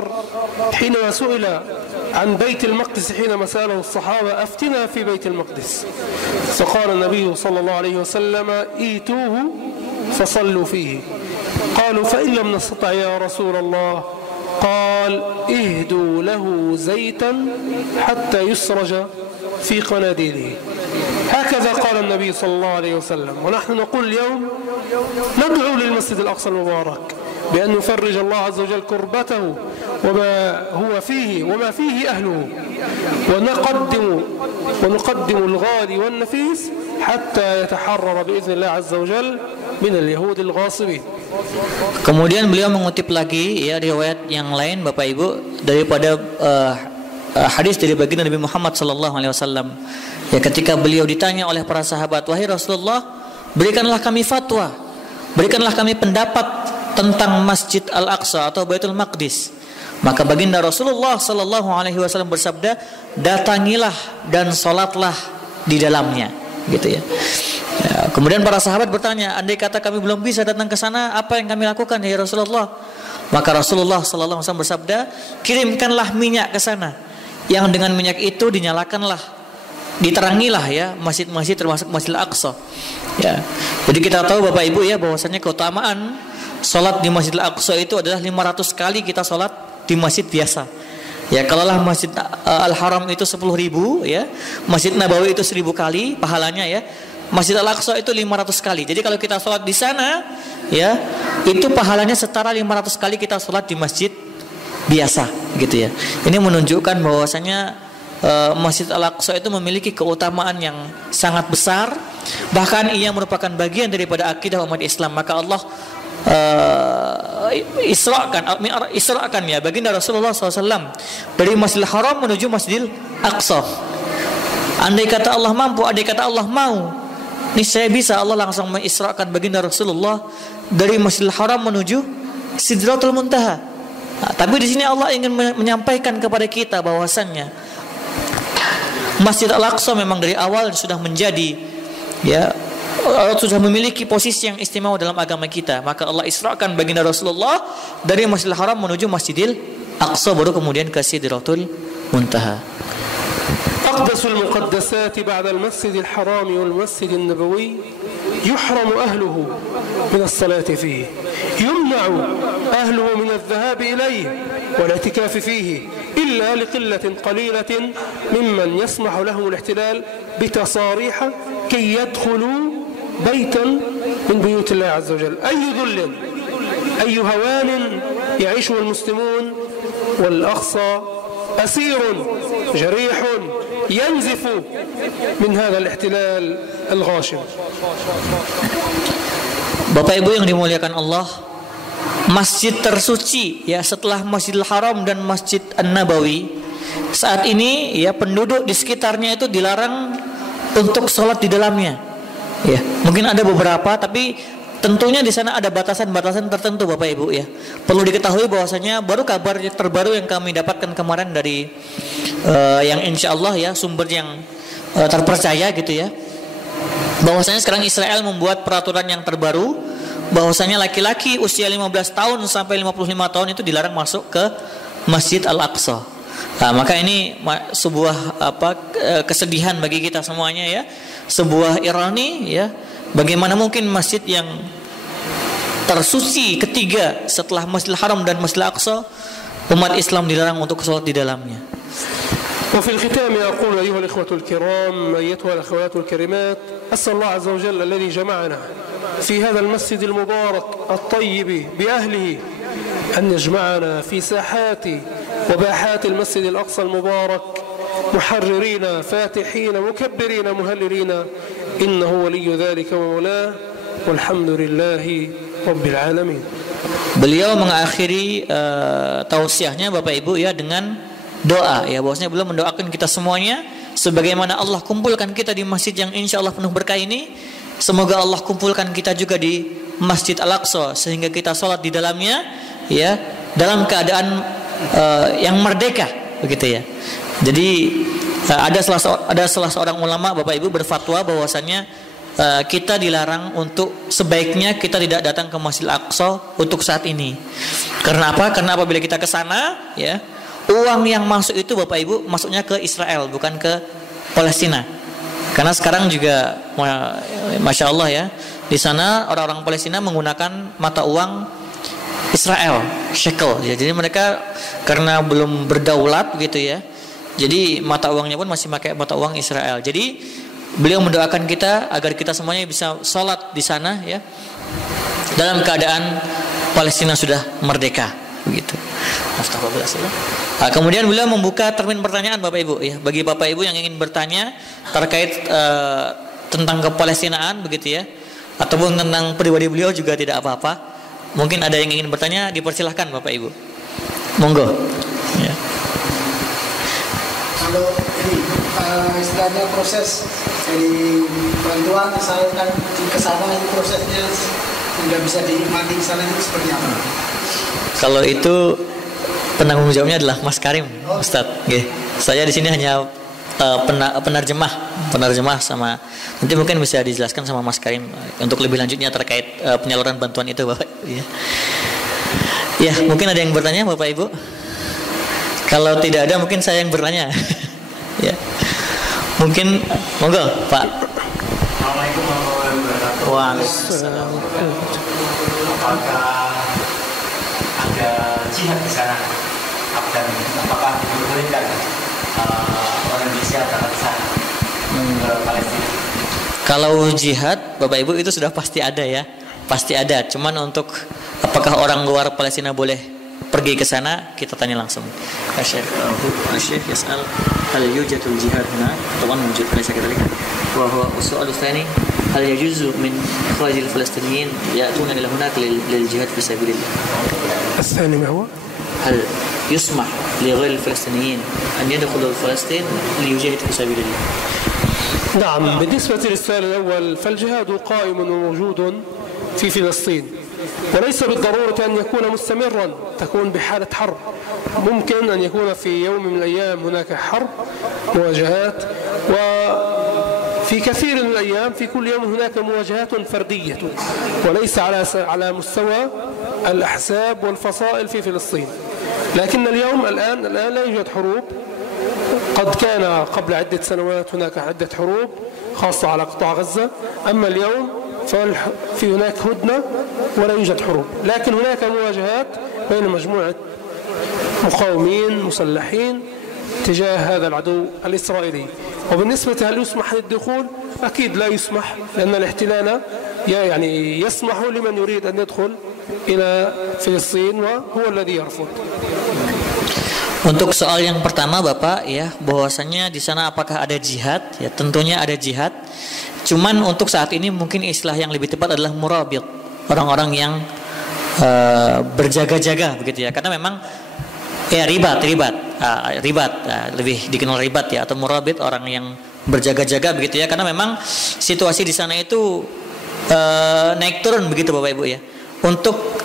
حينما سئل عن بيت المقدس، حينما سأله الصحابة: أفتنا في بيت المقدس، فقال النبي صلى الله عليه وسلم: إيتوه فصلوا فيه. قالوا: فإن لم نستطع يا رسول الله؟ قال: اهدوا له زيتا حتى يسرج في قناديله. هكذا قال النبي صلى الله عليه وسلم. ونحن نقول اليوم ندعو للمسجد الأقصى المبارك بأن يفرج الله عز وجل كربته وما هو فيه وما فيه أهله، ونقدم الغالي والنفيس حتى يتحرر بإذن الله عز وجل من اليهود الغاصبين. Kemudian beliau mengutip lagi ya riwayat yang lain Bapak Ibu daripada hadis dari baginda Nabi Muhammad sallallahu alaihi wasallam ya, ketika beliau ditanya oleh para sahabat, wahai Rasulullah, berikanlah kami fatwa, berikanlah kami pendapat tentang Masjid Al-Aqsa atau Baitul Maqdis. Maka baginda Rasulullah sallallahu alaihi wasallam bersabda, datangilah dan salatlah di dalamnya, gitu ya. Ya, kemudian para sahabat bertanya, andai kata kami belum bisa datang ke sana, apa yang kami lakukan ya Rasulullah? Maka Rasulullah sallallahu alaihi wasallam bersabda, kirimkanlah minyak ke sana, yang dengan minyak itu dinyalakanlah, diterangilah ya masjid-masjid termasuk Masjid Al-Aqsa. Ya. Jadi kita tahu Bapak Ibu ya, bahwasanya keutamaan salat di Masjid Al-Aqsa itu adalah 500 kali kita salat di masjid biasa. Ya, kalaulah Masjid Al-Haram itu 10.000 ya, Masjid Nabawi itu 1.000 kali pahalanya ya. Masjid Al-Aqsa itu 500 kali. Jadi kalau kita salat di sana ya, itu pahalanya setara 500 kali kita salat di masjid biasa, gitu ya. Ini menunjukkan bahwasanya Masjid Al-Aqsa itu memiliki keutamaan yang sangat besar, bahkan ia merupakan bagian daripada akidah umat Islam. Maka Allah Isra'kan ya baginda Rasulullah SAW dari Masjidil Haram menuju Masjidil Aqsa. Andai kata Allah mampu, andai kata Allah mau, niscaya bisa Allah langsung mengisrakan baginda Rasulullah dari Masjidil Haram menuju Sidratul Muntaha. Nah, tapi di sini Allah ingin menyampaikan kepada kita bahwasannya Masjid Al-Aqsa memang dari awal sudah menjadi ya, sudah memiliki posisi yang istimewa dalam agama kita. Maka Allah israkan baginda Rasulullah dari Masjidil Haram menuju Masjidil Aqsa, baru kemudian ke Sidratul Muntaha. أقدس المقدسات بعد المسجد الحرام والمسجد النبوي يحرم أهله من الصلاة فيه. يمنع أهله من الذهاب إليه والاعتكاف فيه إلا لقلة قليلة ممن يسمح لهم الاحتلال بتصاريح كي يدخلوا بيتا من بيوت الله عز وجل. أي ذل، أي هوان يعيشه المسلمون، والأقصى أسير جريح ينزف من هذا الاحتلال الغاشم. Bapak Ibu yang dimuliakan Allah, masjid tersuci ya setelah Masjidil Haram dan Masjid An-Nabawi, saat ini ya penduduk di sekitarnya itu dilarang untuk sholat di dalamnya. Ya, mungkin ada beberapa, tapi tentunya di sana ada batasan-batasan tertentu, Bapak Ibu ya. Perlu diketahui bahwasanya baru kabar terbaru yang kami dapatkan kemarin dari yang insya Allah ya sumber yang terpercaya gitu ya, bahwasanya sekarang Israel membuat peraturan yang terbaru bahwasanya laki-laki usia 15 tahun sampai 55 tahun itu dilarang masuk ke Masjid Al-Aqsa. Nah, maka ini sebuah kesedihan bagi kita semuanya ya, sebuah ironi ya. Bagaimana mungkin masjid yang tersuci ketiga setelah Masjidil Haram dan Masjidil Aqsa, umat Islam dilarang untuk sholat di dalamnya. وفي الختام أقول أيها الإخوة الكرام أيتها الأخوات الكريمات، أسأل الله عز وجل الذي جمعنا في هذا المسجد المبارك الطيب بأهله أن يجمعنا في ساحات وباحات المسجد الأقصى المبارك محررين فاتحين مكبرين مهللين، إنه ولي ذلك ومولاه، والحمد لله رب العالمين. Beliau mengakhiri tausiahnya Bapak Ibu ya dengan doa ya, bahwasanya beliau mendoakan kita semuanya sebagaimana Allah kumpulkan kita di masjid yang insya Allah penuh berkah ini, semoga Allah kumpulkan kita juga di Masjid Al-Aqsa sehingga kita sholat di dalamnya ya dalam keadaan yang merdeka begitu ya. Jadi ada salah seorang ulama Bapak Ibu berfatwa bahwasanya kita dilarang untuk sebaiknya kita tidak datang ke Masjid Al-Aqsa untuk saat ini. Karena apa? Karena apabila kita ke sana ya, uang yang masuk itu Bapak Ibu masuknya ke Israel bukan ke Palestina. Karena sekarang juga Masya Allah ya, di sana orang-orang Palestina menggunakan mata uang Israel, shekel ya. Jadi mereka karena belum berdaulat gitu ya, jadi mata uangnya pun masih pakai mata uang Israel. Jadi beliau mendoakan kita agar kita semuanya bisa sholat di sana ya dalam keadaan Palestina sudah merdeka begitu. Kemudian beliau membuka termin pertanyaan Bapak Ibu ya, bagi Bapak Ibu yang ingin bertanya terkait tentang kepalestinaan begitu ya, ataupun tentang pribadi beliau juga tidak apa-apa. Mungkin ada yang ingin bertanya, dipersilahkan Bapak Ibu. Monggo. Ya. Kalau ini istilahnya proses dari bantuan disalurkan ke sana, itu prosesnya tidak bisa dinikmati di sana itu seperti apa? Kalau itu penanggung jawabnya adalah Mas Karim, Ustadz. Saya di sini hanya penerjemah sama, nanti mungkin bisa dijelaskan sama Mas Karim untuk lebih lanjutnya terkait penyaluran bantuan itu Bapak. Ya, mungkin ada yang bertanya Bapak Ibu. Kalau tidak ada mungkin saya yang bertanya. Ya, mungkin monggo Pak. Assalamualaikum warahmatullahi wabarakatuh. Waalaikumsalam. Apakah ada jihad di sana? Dan apakah diperbolehkan orang Indonesia datang ke sana ke Palestina? Kalau jihad Bapak Ibu itu sudah pasti ada ya, pasti ada. Cuman untuk apakah orang luar Palestina boleh pergi ke sana, kita tanya langsung. Syekh yas'al hal yujadul jihad huna? Taban wujud Malaysia كذلك. وهو السؤال الثاني هل يجوز من إخراج الفلسطينيين يأتون إلى هناك للجهاد في سبيل الله؟ الثاني ما هو؟ هل يسمح لغير الفلسطينيين أن يدخلوا فلسطين ليجاهدوا في سبيل الله؟ نعم، بالنسبة للسؤال الأول فالجهاد قائم وموجود في فلسطين، وليس بالضرورة أن يكون مستمرا، تكون بحالة حرب. ممكن أن يكون في يوم من الأيام هناك حرب مواجهات، وفي كثير من الأيام في كل يوم هناك مواجهات فردية، وليس على مستوى الأحزاب والفصائل في فلسطين. لكن اليوم الآن لا يوجد حروب. قد كان قبل عدة سنوات هناك عدة حروب خاصة على قطاع غزة، أما اليوم في هناك هدنة ولا يوجد حروب، لكن هناك مواجهات بين مجموعة مقاومين مسلحين تجاه هذا العدو الإسرائيلي. وبالنسبة هل يسمح للدخول؟ أكيد لا يسمح، لأن الاحتلال يعني يسمح لمن يريد أن يدخل إلى فلسطين وهو الذي يرفض. Untuk soal yang pertama Bapak ya, bahwasanya di sana apakah ada jihad? Ya tentunya ada jihad. Cuman untuk saat ini mungkin istilah yang lebih tepat adalah murabit, orang-orang yang berjaga-jaga begitu ya. Karena memang ya ribat lebih dikenal ribat ya, atau murabit orang yang berjaga-jaga begitu ya. Karena memang situasi di sana itu naik turun begitu Bapak Ibu ya. Untuk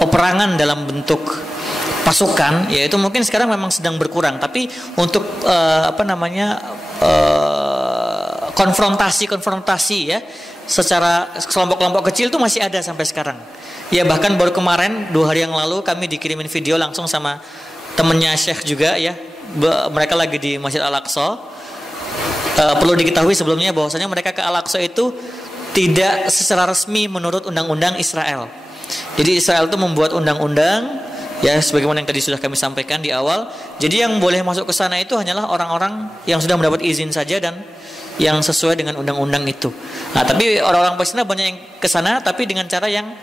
peperangan dalam bentuk pasukan ya itu mungkin sekarang memang sedang berkurang, tapi untuk konfrontasi ya secara kelompok-kelompok kecil itu masih ada sampai sekarang ya. Bahkan baru kemarin 2 hari yang lalu kami dikirimin video langsung sama temennya Syekh juga ya, mereka lagi di Masjid Al-Aqsa. Perlu diketahui sebelumnya bahwasanya mereka ke Al-Aqsa itu tidak secara resmi menurut undang-undang Israel. Jadi Israel itu membuat undang-undang ya, sebagaimana yang tadi sudah kami sampaikan di awal. Jadi yang boleh masuk ke sana itu hanyalah orang-orang yang sudah mendapat izin saja dan yang sesuai dengan undang-undang itu. Nah, tapi orang-orang Palestina banyak yang ke sana tapi dengan cara yang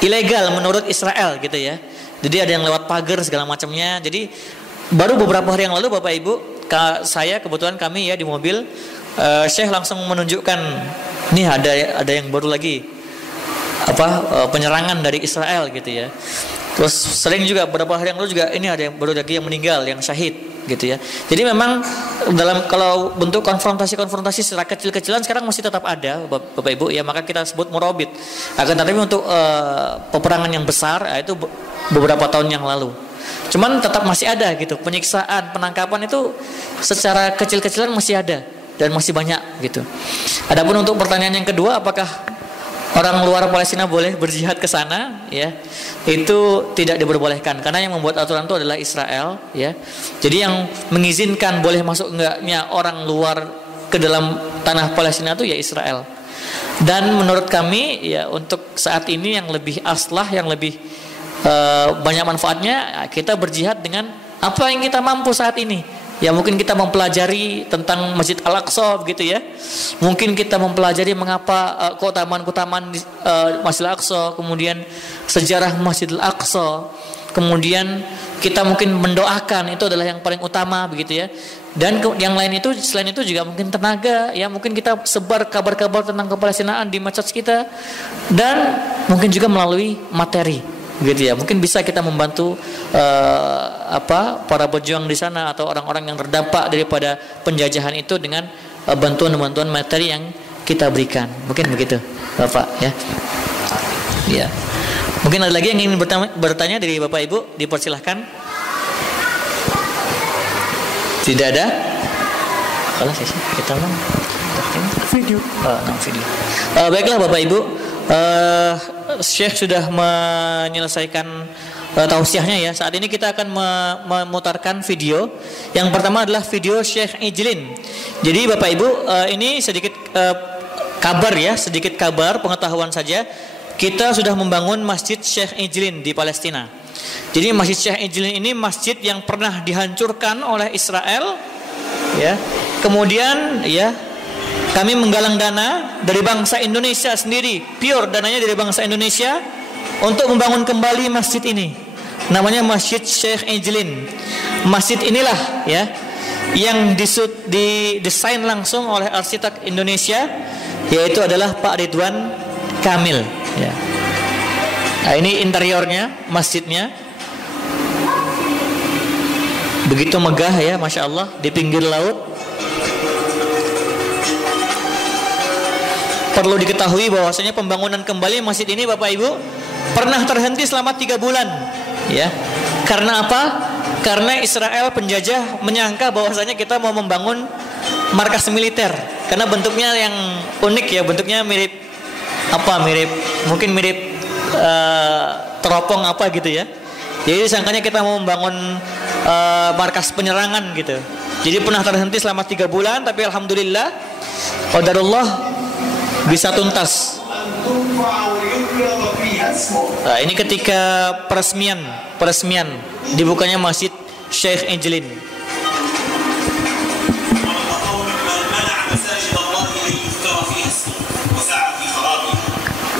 ilegal menurut Israel gitu ya. Jadi ada yang lewat pagar segala macamnya. Jadi baru beberapa hari yang lalu Bapak Ibu, saya kebetulan kami ya di mobil, Syekh langsung menunjukkan nih ada yang baru lagi penyerangan dari Israel gitu ya. Terus sering juga beberapa hari yang lalu juga ini ada yang baru lagi yang meninggal, yang syahid gitu ya. Jadi memang dalam kalau bentuk konfrontasi secara kecil-kecilan sekarang masih tetap ada Bapak Ibu ya, maka kita sebut murabit. Akan tetapi untuk peperangan yang besar itu beberapa tahun yang lalu. Cuman tetap masih ada gitu, penyiksaan, penangkapan itu secara kecil-kecilan masih ada dan masih banyak gitu. Adapun untuk pertanyaan yang kedua, apakah orang luar Palestina boleh berjihad ke sana ya, itu tidak diperbolehkan karena yang membuat aturan itu adalah Israel ya. Jadi yang mengizinkan boleh masuk enggaknya orang luar ke dalam tanah Palestina itu ya Israel. Dan menurut kami ya untuk saat ini yang lebih aslah, yang lebih banyak manfaatnya kita berjihad dengan apa yang kita mampu saat ini. Ya mungkin kita mempelajari tentang Masjid Al-Aqsa begitu ya. Mungkin kita mempelajari mengapa keutamaan-keutamaan Masjid Al-Aqsa, kemudian sejarah Masjid Al-Aqsa. Kemudian kita mungkin mendoakan, itu adalah yang paling utama begitu ya. Dan yang lain itu selain itu juga mungkin tenaga ya, mungkin kita sebar kabar-kabar tentang kepalestinaan di masjid kita, dan mungkin juga melalui materi. Gitu ya, mungkin bisa kita membantu para pejuang di sana atau orang-orang yang terdampak daripada penjajahan itu dengan bantuan-bantuan materi yang kita berikan. Mungkin begitu, Bapak ya. Ya. Mungkin ada lagi yang ingin bertanya dari Bapak Ibu, dipersilahkan. Tidak ada? Kalau kita video. Video. Baiklah Bapak Ibu. Syekh sudah menyelesaikan tausiahnya ya. Saat ini kita akan memutarkan video. Yang pertama adalah video Syekh Ijlin. Jadi Bapak Ibu, ini sedikit kabar ya, sedikit kabar pengetahuan saja. Kita sudah membangun Masjid Syekh Ijlin di Palestina. Jadi Masjid Syekh Ijlin ini masjid yang pernah dihancurkan oleh Israel ya. Kemudian ya kami menggalang dana dari bangsa Indonesia sendiri, pure dananya dari bangsa Indonesia untuk membangun kembali masjid ini. Namanya Masjid Syekh Ijlin. Masjid inilah ya yang didesain langsung oleh arsitek Indonesia, yaitu adalah Pak Ridwan Kamil ya. Nah, ini interiornya masjidnya. Begitu megah ya, Masya Allah, di pinggir laut. Perlu diketahui bahwasanya pembangunan kembali masjid ini Bapak Ibu pernah terhenti selama 3 bulan ya. Karena apa? Karena Israel penjajah menyangka bahwasanya kita mau membangun markas militer. Karena bentuknya yang unik ya, bentuknya mirip teropong apa gitu ya. Jadi disangkanya kita mau membangun markas penyerangan gitu. Jadi pernah terhenti selama 3 bulan, tapi alhamdulillah qadarullah bisa tuntas Nah, ini ketika peresmian dibukanya Masjid Syekh Ijlin.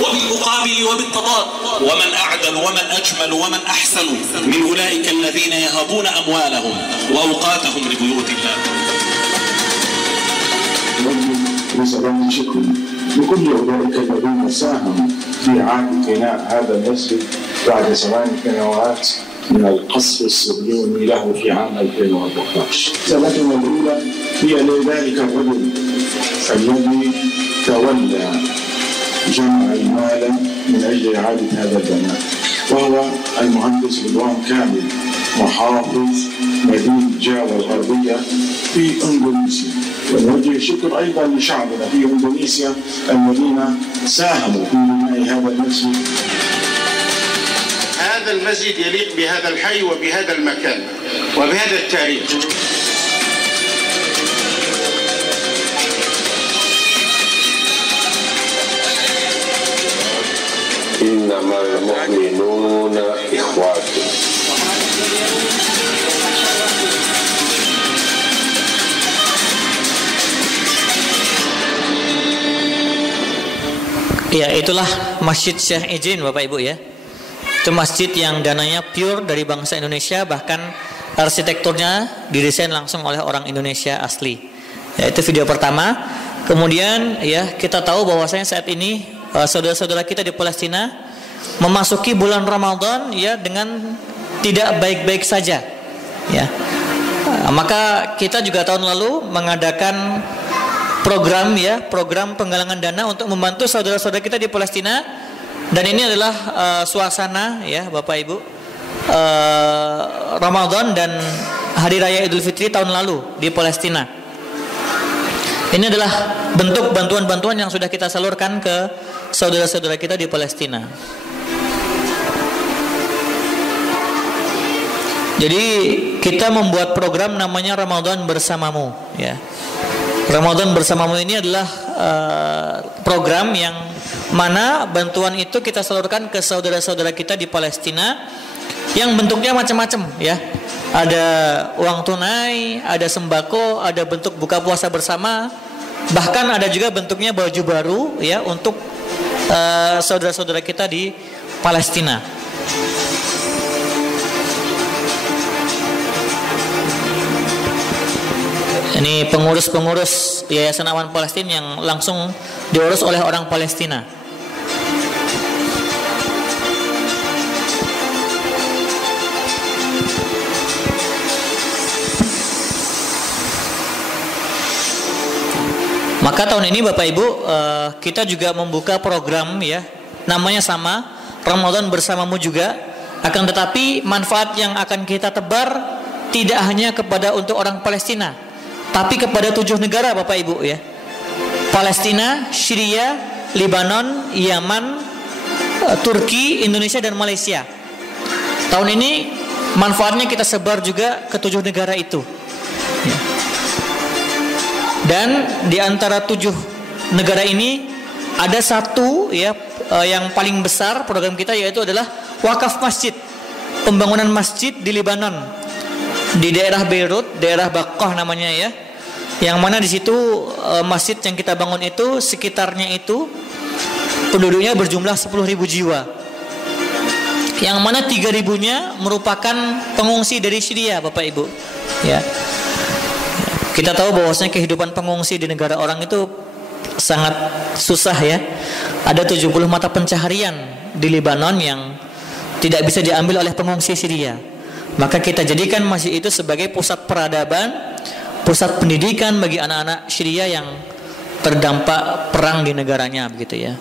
وبالمقابل وبالتضاد ومن أعدل ومن أجمل ومن أحسن من أولئك الذين يهبون أموالهم وأوقاتهم لبيوت الله. رسالة شكر لكل أولئك الذين ساهموا في إعادة بناء هذا المسجد بعد 8 سنوات من القصف الصهيوني له في عام 2014. سنتنا الأولى هي لذلك الرجل الذي تولى جمع المال من أجل إعادة هذا البناء، وهو المهندس رضوان كامل محافظ مدينة جاوا الغربية في إندونيسيا. ونوجه الشكر أيضا لشعبنا في إندونيسيا الذين ساهموا في بناء هذا المسجد. هذا المسجد يليق بهذا الحي وبهذا المكان وبهذا التاريخ. إنما المؤمنون إخوة. Ya, itulah Masjid Syekh Ijlin Bapak Ibu ya. Itu masjid yang dananya pure dari bangsa Indonesia, bahkan arsitekturnya didesain langsung oleh orang Indonesia asli. Ya, itu video pertama. Kemudian ya, kita tahu bahwasanya saat ini saudara-saudara kita di Palestina memasuki bulan Ramadan ya dengan tidak baik-baik saja. Ya. Maka kita juga tahun lalu mengadakan program penggalangan dana untuk membantu saudara-saudara kita di Palestina, dan ini adalah suasana ya Bapak Ibu Ramadan dan Hari Raya Idul Fitri tahun lalu di Palestina. Ini adalah bentuk bantuan-bantuan yang sudah kita salurkan ke saudara-saudara kita di Palestina. Jadi kita membuat program namanya Ramadan Bersamamu ya. Ramadan Bersamamu ini adalah program yang mana bantuan itu kita salurkan ke saudara-saudara kita di Palestina yang bentuknya macam-macam ya. Ada uang tunai, ada sembako, ada bentuk buka puasa bersama, bahkan ada juga bentuknya baju baru ya untuk saudara-saudara kita di Palestina. Ini pengurus-pengurus Yayasan Aman Palestina yang langsung diurus oleh orang Palestina. Maka tahun ini Bapak Ibu kita juga membuka program ya, namanya sama, Ramadan Bersamamu juga. Akan tetapi manfaat yang akan kita tebar tidak hanya kepada untuk orang Palestina, tapi kepada 7 negara Bapak Ibu ya. Palestina, Syria, Lebanon, Yaman, Turki, Indonesia dan Malaysia. Tahun ini manfaatnya kita sebar juga ke 7 negara itu ya. Dan di antara 7 negara ini ada satu ya yang paling besar program kita, yaitu adalah wakaf masjid, pembangunan masjid di Lebanon, di daerah Beirut, daerah Baqqah namanya ya. Yang mana di situ masjid yang kita bangun itu sekitarnya itu penduduknya berjumlah 10.000 jiwa. Yang mana 3.000-nya merupakan pengungsi dari Syria Bapak Ibu. Ya. Kita tahu bahwasanya kehidupan pengungsi di negara orang itu sangat susah ya. Ada 70 mata pencaharian di Lebanon yang tidak bisa diambil oleh pengungsi Syria. Maka kita jadikan masjid itu sebagai pusat peradaban, pusat pendidikan bagi anak-anak Syria yang terdampak perang di negaranya begitu ya.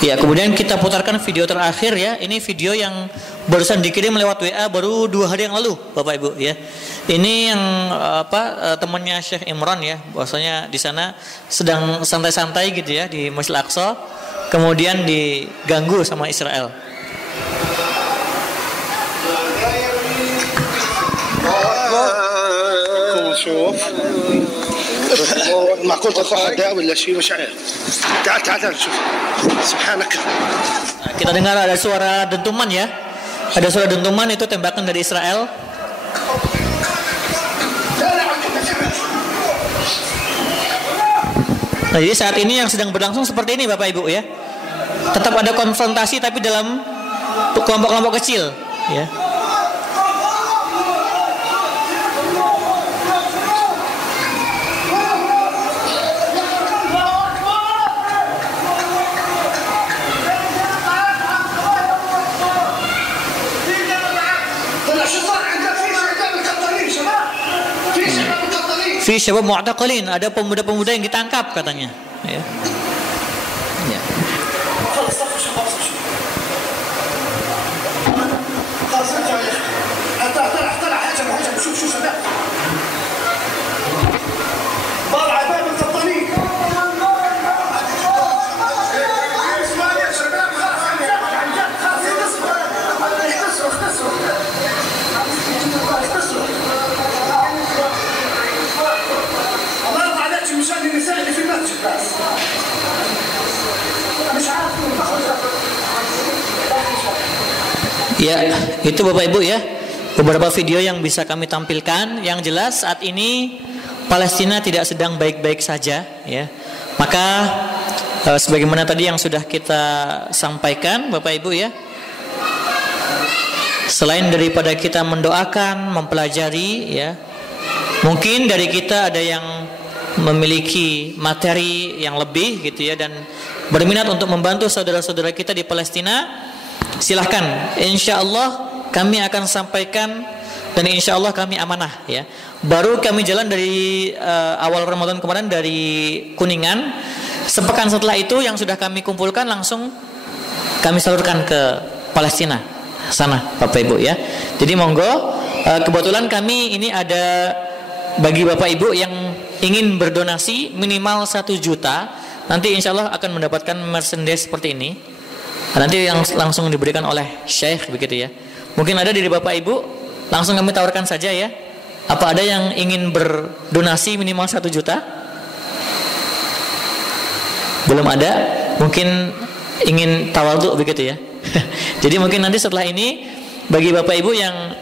Ya, kemudian kita putarkan video terakhir ya. Ini video yang barusan dikirim lewat WA baru 2 hari yang lalu Bapak Ibu ya. Ini yang temannya Syekh Imran ya. Bahwasanya di sana sedang santai-santai gitu ya di Masjid Al-Aqsa, kemudian diganggu sama Israel. شوف ما كنت أداء ولا شيء مش عارف تعال شوف سبحانك. Kita dengar ada suara dentuman ya. Ada suara dentuman, itu tembakan dari Israel. Nah, jadi saat ini yang sedang berlangsung seperti ini Bapak Ibu ya. Tetap ada konfrontasi tapi dalam kelompok-kelompok kecil ya. Fi syabab mu'taqalin, ada pemuda-pemuda yang ditangkap katanya ya. Ya. Ya, itu Bapak Ibu ya, beberapa video yang bisa kami tampilkan. Yang jelas saat ini Palestina tidak sedang baik-baik saja ya. Maka sebagaimana tadi yang sudah kita sampaikan Bapak Ibu ya, selain daripada kita mendoakan, mempelajari ya, mungkin dari kita ada yang memiliki materi yang lebih gitu ya, dan berminat untuk membantu saudara-saudara kita di Palestina, silahkan. Insya Allah kami akan sampaikan dan insya Allah kami amanah ya. Baru kami jalan dari awal Ramadan kemarin dari Kuningan. Sepekan setelah itu yang sudah kami kumpulkan langsung kami salurkan ke Palestina sana Bapak Ibu ya. Jadi monggo, kebetulan kami ini ada bagi Bapak Ibu yang ingin berdonasi minimal 1 juta, nanti insya Allah akan mendapatkan merchandise seperti ini. Nanti yang langsung diberikan oleh Syekh begitu ya. Mungkin ada dari Bapak Ibu, langsung kami tawarkan saja ya. Apa ada yang ingin berdonasi minimal 1 juta? Belum ada? Mungkin ingin tawadhu begitu ya. Jadi mungkin nanti setelah ini bagi Bapak Ibu yang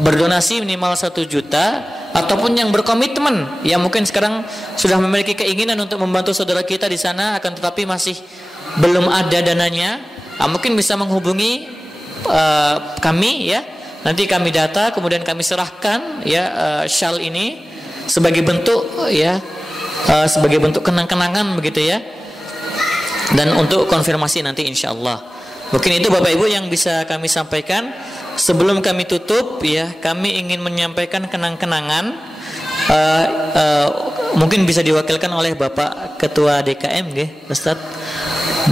berdonasi minimal 1 juta ataupun yang berkomitmen ya, mungkin sekarang sudah memiliki keinginan untuk membantu saudara kita di sana akan tetapi masih belum ada dananya, mungkin bisa menghubungi kami ya. Nanti kami data, kemudian kami serahkan ya shawl ini sebagai bentuk ya, sebagai bentuk kenang-kenangan begitu ya. Dan untuk konfirmasi nanti insya Allah. Mungkin itu Bapak Ibu yang bisa kami sampaikan. Sebelum kami tutup ya, kami ingin menyampaikan kenang-kenangan. Mungkin bisa diwakilkan oleh Bapak Ketua DKM nggih, Ustadz.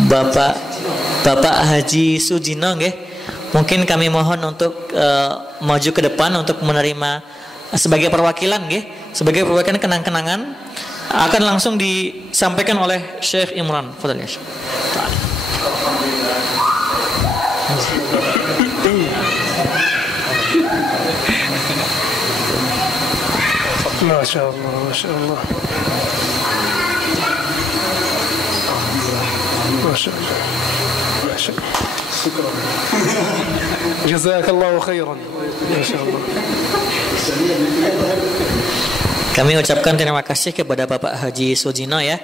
Bapak Haji Sujino nggih. Mungkin kami mohon untuk maju ke depan untuk menerima sebagai perwakilan nggih, sebagai perwakilan kenang-kenangan akan langsung disampaikan oleh Syekh Imran. Fadhil ya Syekh. Masya Allah, Masya Allah. Masya Allah. Masya Allah. Jazakallahu khairan. Masya Allah. Kami ucapkan terima kasih kepada Bapak Haji Sujino ya.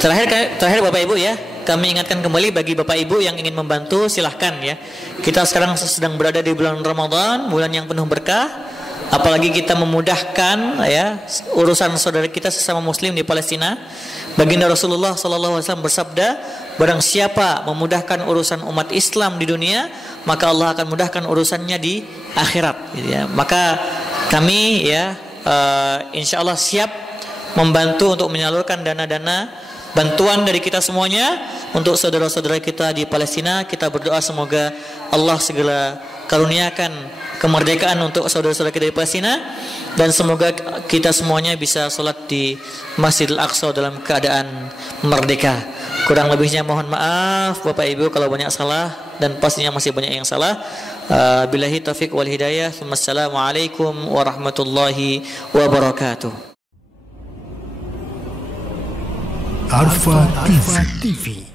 Terakhir Bapak Ibu ya, kami ingatkan kembali bagi Bapak Ibu yang ingin membantu silahkan ya. Kita sekarang sedang berada di bulan Ramadan, bulan yang penuh berkah. Apalagi kita memudahkan ya urusan saudara kita sesama Muslim di Palestina. Baginda Rasulullah SAW bersabda, barang siapa memudahkan urusan umat Islam di dunia, maka Allah akan mudahkan urusannya di akhirat. Gitu ya. Maka kami ya insya Allah siap membantu untuk menyalurkan dana-dana bantuan dari kita semuanya untuk saudara-saudara kita di Palestina. Kita berdoa semoga Allah segera karuniakan kemerdekaan untuk saudara-saudara kita di Palestina, dan semoga kita semuanya bisa sholat di Masjidil Aqsa dalam keadaan merdeka. Kurang lebihnya mohon maaf Bapak Ibu kalau banyak salah, dan pastinya masih banyak yang salah. Billahi taufiq wal hidayah. Wassalamualaikum warahmatullahi wabarakatuh. Arfa TV.